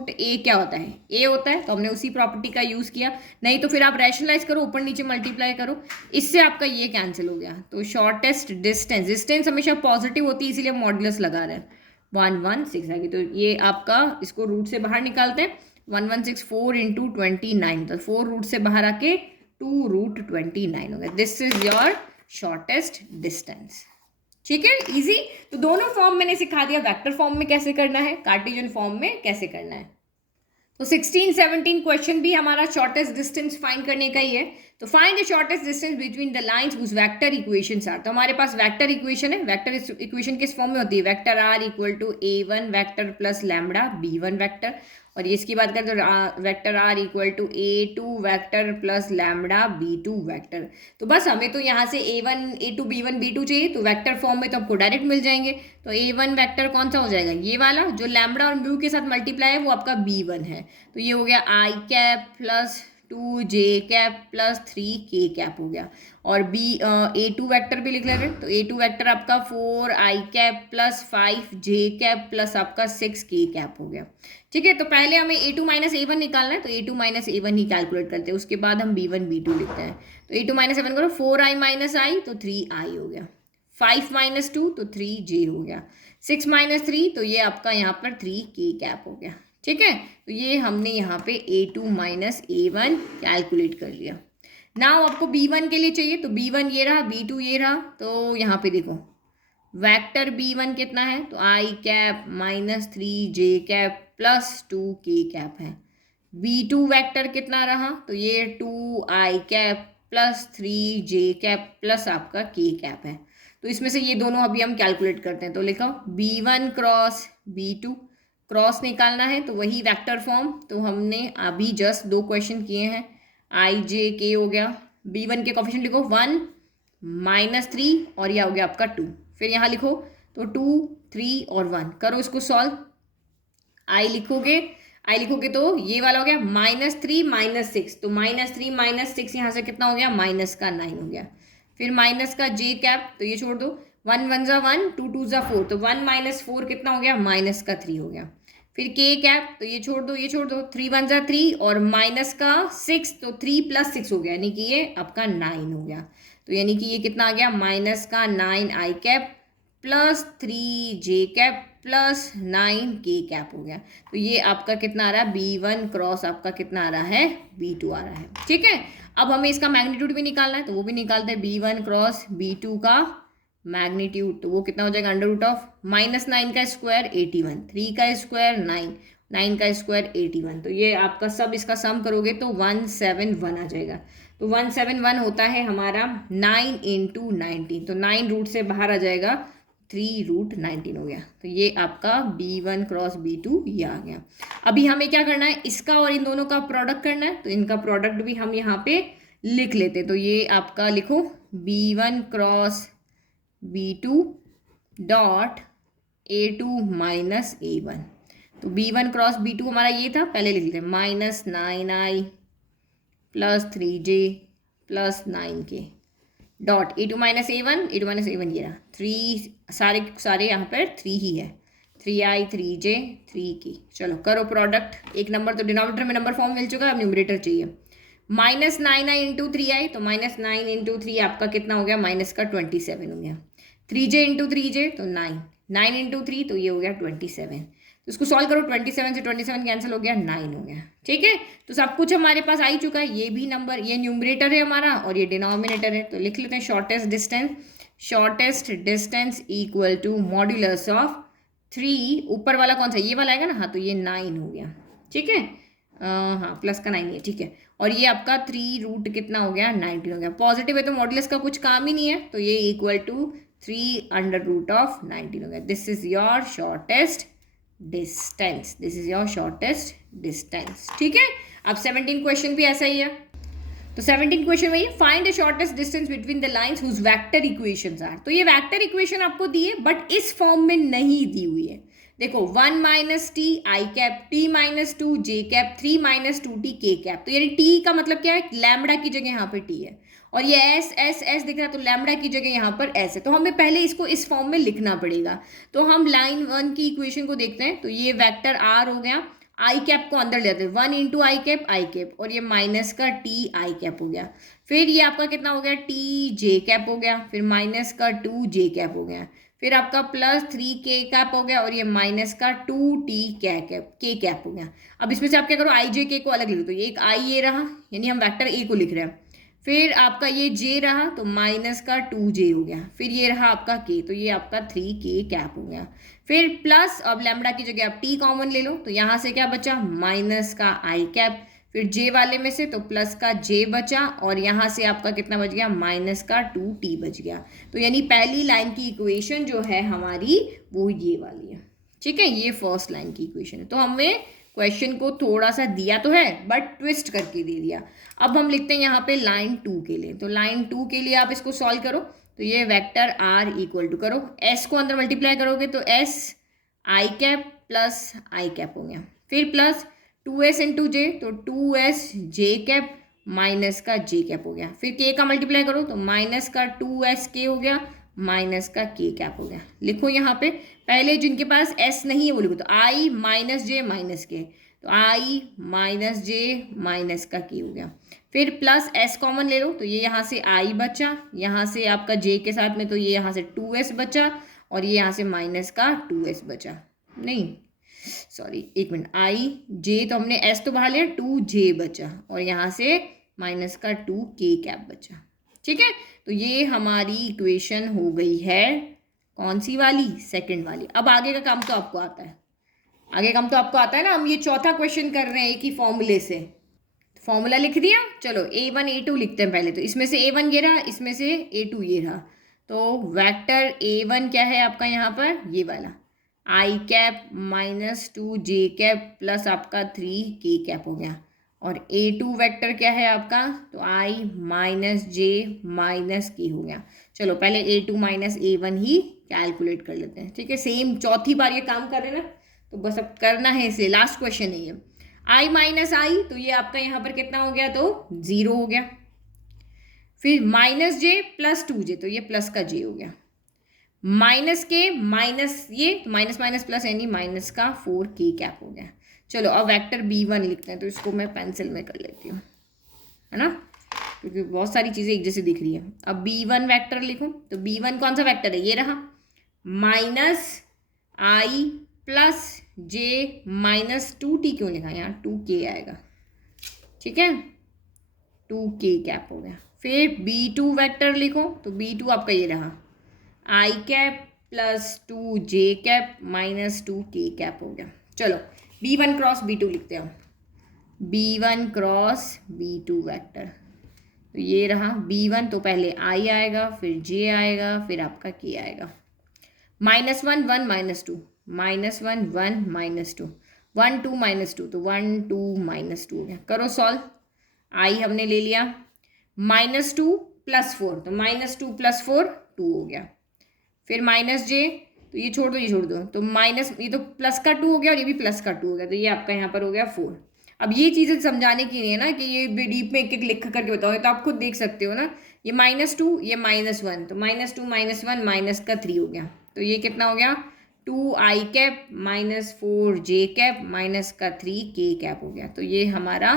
√a क्या होता है, a होता है, तो हमने उसी प्रॉपर्टी का यूज़ किया। नहीं तो फिर आप रैशनलाइज करो, ऊपर नीचे मल्टीप्लाई करो, इससे आपका ये कैंसिल हो गया। तो शॉर्टेस्ट डिस्टेंस हमेशा पॉजिटिव होती है, इसीलिए हम मॉड्यूलस लगा रहे हैं। 116 आ गई, तो ये आपका, इसको रूट से बाहर निकालते हैं। 116 4 × 29, तो 4 रूट से बाहर आके 2√29 हो गया। This is your shortest distance. ठीक है, इजी। तो दोनों फॉर्म मैंने सिखा दिया, वेक्टर फॉर्म में कैसे करना है, कार्टेशियन फॉर्म में कैसे करना है। तो 16, 17 क्वेश्चन भी हमारा शॉर्टेस्ट डिस्टेंस फाइंड करने का ही है। तो find the shortest distance between the lines whose vector equations are. तो हमारे पास वेक्टर इक्वेशन है। वेक्टर इक्वेशन किस फॉर्म में होती है, vector are equal to A1 vector plus lambda B1 vector, और ये इसकी बात करें तो vector are equal to A2 vector plus lambda B2 vector. तो बस हमें तो यहाँ से A1 A2 B1 B2 चाहिए, तो वेक्टर फॉर्म में तो आपको डायरेक्ट मिल जाएंगे। तो A1 वेक्टर कौन सा हो जाएगा, ये वाला जो लैम्बडा और म्यू के साथ मल्टीप्लाई है वो आपका B1 है। तो ये हो गया i cap plus 2j cap plus 3k cap हो गया। और A2 वेक्टर भी लिख लेते हैं। तो A2 वेक्टर आपका 4i cap plus 5j cap plus आपका 6k कैप हो गया। ठीक है, तो पहले हमें A2 - A1 निकालना है, तो A2 - A1 ही कैलकुलेट करते हैं, उसके बाद हम B1 B2 लिखते हैं। तो A2 - A1 करो, 4i - i तो 3i हो गया, 5 - 2 तो 3j हो गया, 6 - 3 तो ये आपका यहाँ पर 3k कैप हो गया। ठीक है, तो ये हमने यहाँ पे A2 - A1 कैलकुलेट कर लिया। नाउ आपको B1 के लिए चाहिए, तो B1 ये रहा, B2 ये रहा। तो यहाँ पे देखो वेक्टर B1 कितना है, तो i cap -3j cap plus 2k cap है। B2 वेक्टर कितना रहा, तो ये 2i cap plus 3j cap plus आपका k कैप है। तो इसमें से ये दोनों अभी हम कैलकुलेट करते हैं। तो लिखो B1 क्रॉस B2, क्रॉस निकालना है तो वही वेक्टर फॉर्म, तो हमने अभी जस्ट 2 क्वेश्चन किए हैं। i j k हो गया, B1 के कोफिशिएंट लिखो 1 -3 और यह हो गया आपका 2। फिर यहाँ लिखो तो 2 3 और 1, करो इसको सॉल्व। i लिखोगे तो ये वाला हो गया -3 - 6, तो -3 - 6 यहाँ से कितना हो गया, -9 हो गया। फिर माइनस का जे कैप, तो ये छोड़ दो, 1 1 ज़ा 1, 2 2 ज़ा 4, तो 1 माइनस 4 कितना हो गया, माइनस का 3 हो गया। फिर के कैप, तो ये छोड़ दो, ये छोड़ दो, 3 1 ज़ा 3 और माइनस का 6, तो 3 प्लस 6 हो गया, यानी कि ये आपका 9 हो गया। तो यानी कि ये कितना आ गया, माइनस का 9 आई कैप प्लस 3 जे कैप प्लस 9 के कैप हो गया। तो ये आपका कितना आ रहा है, B1 क्रॉस आपका कितना आ रहा है, B2 आ रहा है। ठीक है, अब हमें इसका मैग्नीट्यूड भी निकालना है, तो वो भी निकालते हैं। B1 क्रॉस B2 का मैग्नीट्यूड, तो वो कितना हो जाएगा, अंडर रूट ऑफ -9 का स्क्वायर 81, 3 का स्क्वायर 9, 9 का स्क्वायर 81, तो ये आपका सब इसका सम करोगे तो 171 आ जाएगा। तो 171 होता है हमारा 9 इंटू 19, तो 9 रूट से बाहर आ जाएगा, 3 रूट 19 हो गया। तो ये आपका B1 क्रॉस B2 ये आ गया। अभी हमें क्या करना है, इसका और इन दोनों का प्रोडक्ट करना है, तो इनका प्रोडक्ट भी हम यहाँ पे लिख लेते। तो ये आपका लिखो B1 cross B2 dot A2 minus A1। तो B1 क्रॉस B2 हमारा ये था, पहले लिख लेते हैं, -9i plus 3j plus 9k dot A2 minus A1, A2 minus A1 ये रहा, 3 सारे यहाँ पर 3 ही है, 3i 3j 3k। चलो करो प्रोडक्ट, एक नंबर तो डिनोमिनेटर में नंबर फॉर्म मिल चुका है, अब न्यूमरेटर चाहिए। -9i इंटू 3i, तो -9 इंटू 3 आपका कितना हो गया, माइनस का 27 हो गया। 3j इंटू 3j, तो 9, 9 इंटू 3, तो ये हो गया 27। तो इसको सॉल्व करो, 27 से 27 कैंसिल हो गया, 9 हो गया। ठीक है, तो सब कुछ हमारे पास आ ही चुका है, ये भी नंबर, ये न्यूमरेटर है हमारा और ये डिनोमिनेटर है। तो लिख लेते हैं shortest distance equal to modulus of 3, ऊपर वाला कौन सा, ये वाला आएगा ना, हाँ, तो ये 9 हो गया। ठीक है, हाँ प्लस का 9 है, ठीक है, और ये आपका 3 रूट कितना हो गया, 19 हो गया। पॉजिटिव है तो मॉड्यूलस का कुछ काम ही नहीं है, तो ये equal to 3 under root of 19 हो गया। This is your shortest distance, this is your shortest distance. ठीक है, अब 17 क्वेश्चन भी ऐसा ही है। तो 17 क्वेश्चन में find the shortest distance between the lines whose vector equations are. तो ये वेक्टर इक्वेशन आपको दी है बट इस फॉर्म में नहीं दी हुई है। देखो 1 minus T I cap, T minus 2 J cap, 3 minus 2 T के कैप। तो यानी टी का मतलब क्या है, लैम्बडा की जगह यहाँ पे टी है और ये एस एस एस दिख रहा है, तो लैम्बडा की जगह यहाँ पर एस है। तो हमें पहले इसको इस फॉर्म में लिखना पड़ेगा। तो हम लाइन 1 की इक्वेशन को देखते हैं। तो ये वेक्टर आर हो गया, आई कैप को अंदर ले आते हैं, 1 इंटू आई कैप और ये माइनस का टी आई कैप हो गया। फिर ये आपका कितना हो गया, टी जे कैप हो गया, फिर माइनस का 2 जे कैप हो गया, फिर आपका प्लस 3 के कैप हो गया और ये माइनस का 2 टी के कैप हो गया। अब इसमें से आप क्या करो, आई जे के को अलग लिख लो। तो ये एक आई ये रहा, यानी हम वेक्टर ए को लिख रहे हैं। फिर आपका ये जे रहा, तो माइनस का 2 जे हो गया। फिर ये रहा आपका के, तो ये आपका 3 के कैप हो गया। फिर प्लस, अब लैम्बडा की जगह आप टी कॉमन ले लो, तो यहाँ से क्या बचा, माइनस का आई कैप, फिर जे वाले में से तो प्लस का जे बचा और यहाँ से आपका कितना बच गया, माइनस का 2 टी बच गया। तो यानी पहली लाइन की इक्वेशन जो है हमारी वो ये वाली है। ठीक है, ये फर्स्ट लाइन की इक्वेशन है। तो हमें क्वेश्चन को थोड़ा सा दिया तो है बट ट्विस्ट करके दे दिया। अब हम लिखते हैं यहाँ पे लाइन 2 के लिए। तो लाइन 2 के लिए आप इसको सॉल्व करो। तो ये वेक्टर आर इक्वल टू करो, एस को अंदर मल्टीप्लाई करोगे तो S I cap plus I cap हो गया, फिर प्लस 2s इंटू जे, तो 2s जे कैप माइनस का जे कैप हो गया। फिर के का मल्टीप्लाई करो तो माइनस का 2s के हो गया माइनस का के कैप हो गया। लिखो यहाँ पे, पहले जिनके पास s नहीं है वो लिखो, तो आई माइनस जे माइनस के, तो आई माइनस जे माइनस का के हो गया। फिर प्लस s कॉमन ले लो, तो ये यहाँ से i बचा, यहाँ से आपका j के साथ में, तो ये यहाँ से 2s बचा और ये यहाँ से माइनस का 2s बचा, नहीं सॉरी एक मिनट, आई जे तो हमने s तो बाहर लिया, 2j बचा और यहाँ से माइनस का 2k कैप बचा। ठीक है, तो ये हमारी इक्वेशन हो गई है कौन सी वाली, सेकंड वाली। अब आगे का काम तो आपको आता है, आगे काम तो आपको आता है ना। हम ये चौथा क्वेश्चन कर रहे हैं एक ही फॉर्मूले से, फॉर्मूला लिख दिया। चलो a1 a2 लिखते हैं पहले। तो इसमें से a1 ये रहा, इसमें से a2 ये रहा। तो वेक्टर a1 क्या है आपका यहाँ पर, ये वाला आई कैप माइनस 2 जे कैप प्लस आपका 3 के कैप हो गया। और a2 वेक्टर क्या है आपका, तो i माइनस जे माइनस के हो गया। चलो पहले a2 माइनस a1 ही कैलकुलेट कर लेते हैं। ठीक है, सेम चौथी बार ये काम कर रहे हैं ना, तो बस अब करना है इसे। लास्ट क्वेश्चन है ये, i माइनस आई, तो ये आपका यहाँ पर कितना हो गया, तो 0 हो गया। फिर माइनस जे प्लस 2j, तो ये प्लस का j हो गया, माइनस के माइनस ये, माइनस माइनस प्लस यानी माइनस का 4k कैप हो गया। चलो अब वेक्टर b1 लिखते हैं, तो इसको मैं पेंसिल में कर लेती हूँ, है ना, क्योंकि बहुत सारी चीज़ें एक जैसी दिख रही है। अब b1 वेक्टर लिखूँ, तो b1 कौन सा वेक्टर है, ये रहा, minus i plus j minus 2t, क्यों लिखा यहाँ 2k आएगा, ठीक है, 2k कैप हो गया। फिर b2 वेक्टर लिखो, तो b2 आपका ये रहा, i cap plus 2j cap minus 2k cap हो गया। चलो b1 क्रॉस b2 लिखते हैं, b1 क्रॉस b2 वेक्टर, तो ये रहा b1, तो पहले i आएगा, फिर j आएगा, फिर आपका k आएगा, -1 1 -2, -1 1 -2, 1 2 -2, तो 1 2 -2 हो गया। करो सॉल्व, i हमने ले लिया, -2 + 4, तो -2 + 4 2 हो गया, फिर माइनस जे, तो ये छोड़ दो ये छोड़ दो, तो माइनस, ये तो प्लस का 2 हो गया और ये भी प्लस का 2 हो गया, तो ये आपका यहाँ पर हो गया 4। अब ये चीज़ें समझाने की नहीं है ना कि ये डीप में एक एक लिख करके बताओ, तो आप खुद देख सकते हो ना, ये -2 ये -1, तो -2 -1 माइनस का 3 हो गया, तो ये कितना हो गया 2i cap minus 4j cap minus का 3k कैप हो गया, तो ये हमारा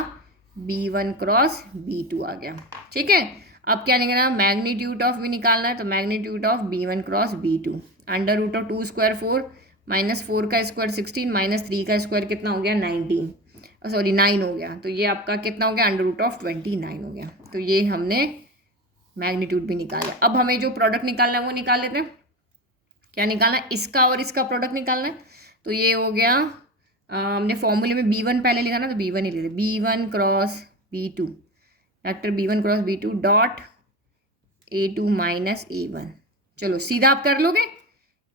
b1 क्रॉस b2 आ गया, ठीक है। अब क्या निकलना, मैग्नीट्यूड ऑफ भी निकालना है, तो magnitude of b1 cross b2, under root of 2 square 4 minus 4 का स्क्वायर 16 माइनस 3 का स्क्वायर कितना हो गया 19, सॉरी 9 हो गया, तो ये आपका कितना हो गया अंडर रूट ऑफ 29 हो गया, तो ये हमने मैग्नीट्यूड भी निकाला। अब हमें जो प्रोडक्ट निकालना है वो निकाल लेते हैं, क्या निकालना है, इसका और इसका प्रोडक्ट निकालना है, तो ये हो गया, हमने फॉर्मूले में b1 पहले लिखा ना, तो b1 ही लेते, b1 cross b2 vector b1 cross b2 dot a2 minus a1, चलो सीधा आप कर लोगे,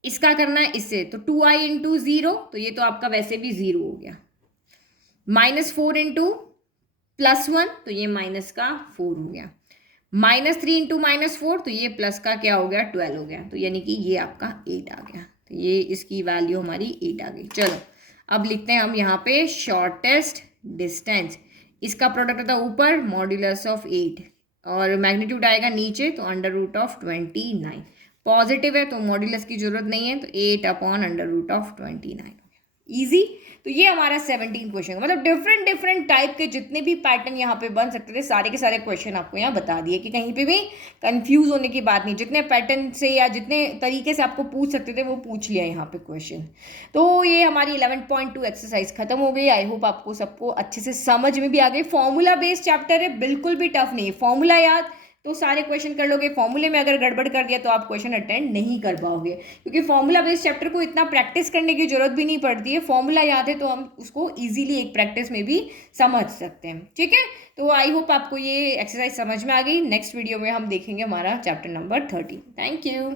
इसका करना है इससे, तो 2i इंटू 0, तो ये तो आपका वैसे भी 0 हो गया, -4 इंटू +1, तो ये माइनस का 4 हो गया, -3 इंटू -4, तो ये प्लस का क्या हो गया 12 हो गया, तो यानी कि ये आपका 8 आ गया, तो ये इसकी वैल्यू हमारी 8 आ गई। चलो अब लिखते हैं हम यहाँ पे शॉर्टेस्ट डिस्टेंस, इसका प्रोडक्ट आता है ऊपर मॉड्यूलस ऑफ 8 और मैग्नीट्यूड आएगा नीचे, तो अंडर रूट ऑफ 29, पॉजिटिव है तो मॉड्यूलस की जरूरत नहीं है, तो 8 upon under root of 29, easy. तो ये हमारा 17 क्वेश्चन, मतलब डिफरेंट टाइप के जितने भी पैटर्न यहाँ पे बन सकते थे सारे के सारे क्वेश्चन आपको यहाँ बता दिए कि कहीं पे भी कंफ्यूज होने की बात नहीं, जितने पैटर्न से या जितने तरीके से आपको पूछ सकते थे वो पूछ लिया यहाँ पे क्वेश्चन। तो ये हमारी 11.2 एक्सरसाइज खत्म हो गई। आई होप आपको सबको अच्छे से समझ में भी आ गई। फॉर्मूला बेस्ड चैप्टर है, बिल्कुल भी टफ नहीं है, फॉर्मूला याद तो सारे क्वेश्चन कर लोगे, फॉर्मूले में अगर गड़बड़ कर दिया तो आप क्वेश्चन अटेंड नहीं कर पाओगे, क्योंकि फॉर्मूला बेस्ड चैप्टर को इतना प्रैक्टिस करने की जरूरत भी नहीं पड़ती है, फॉर्मूला याद है तो हम उसको इजीली एक प्रैक्टिस में भी समझ सकते हैं, ठीक है। तो आई होप आपको ये एक्सरसाइज समझ में आ गई। नेक्स्ट वीडियो में हम देखेंगे हमारा चैप्टर नंबर 30। Thank you.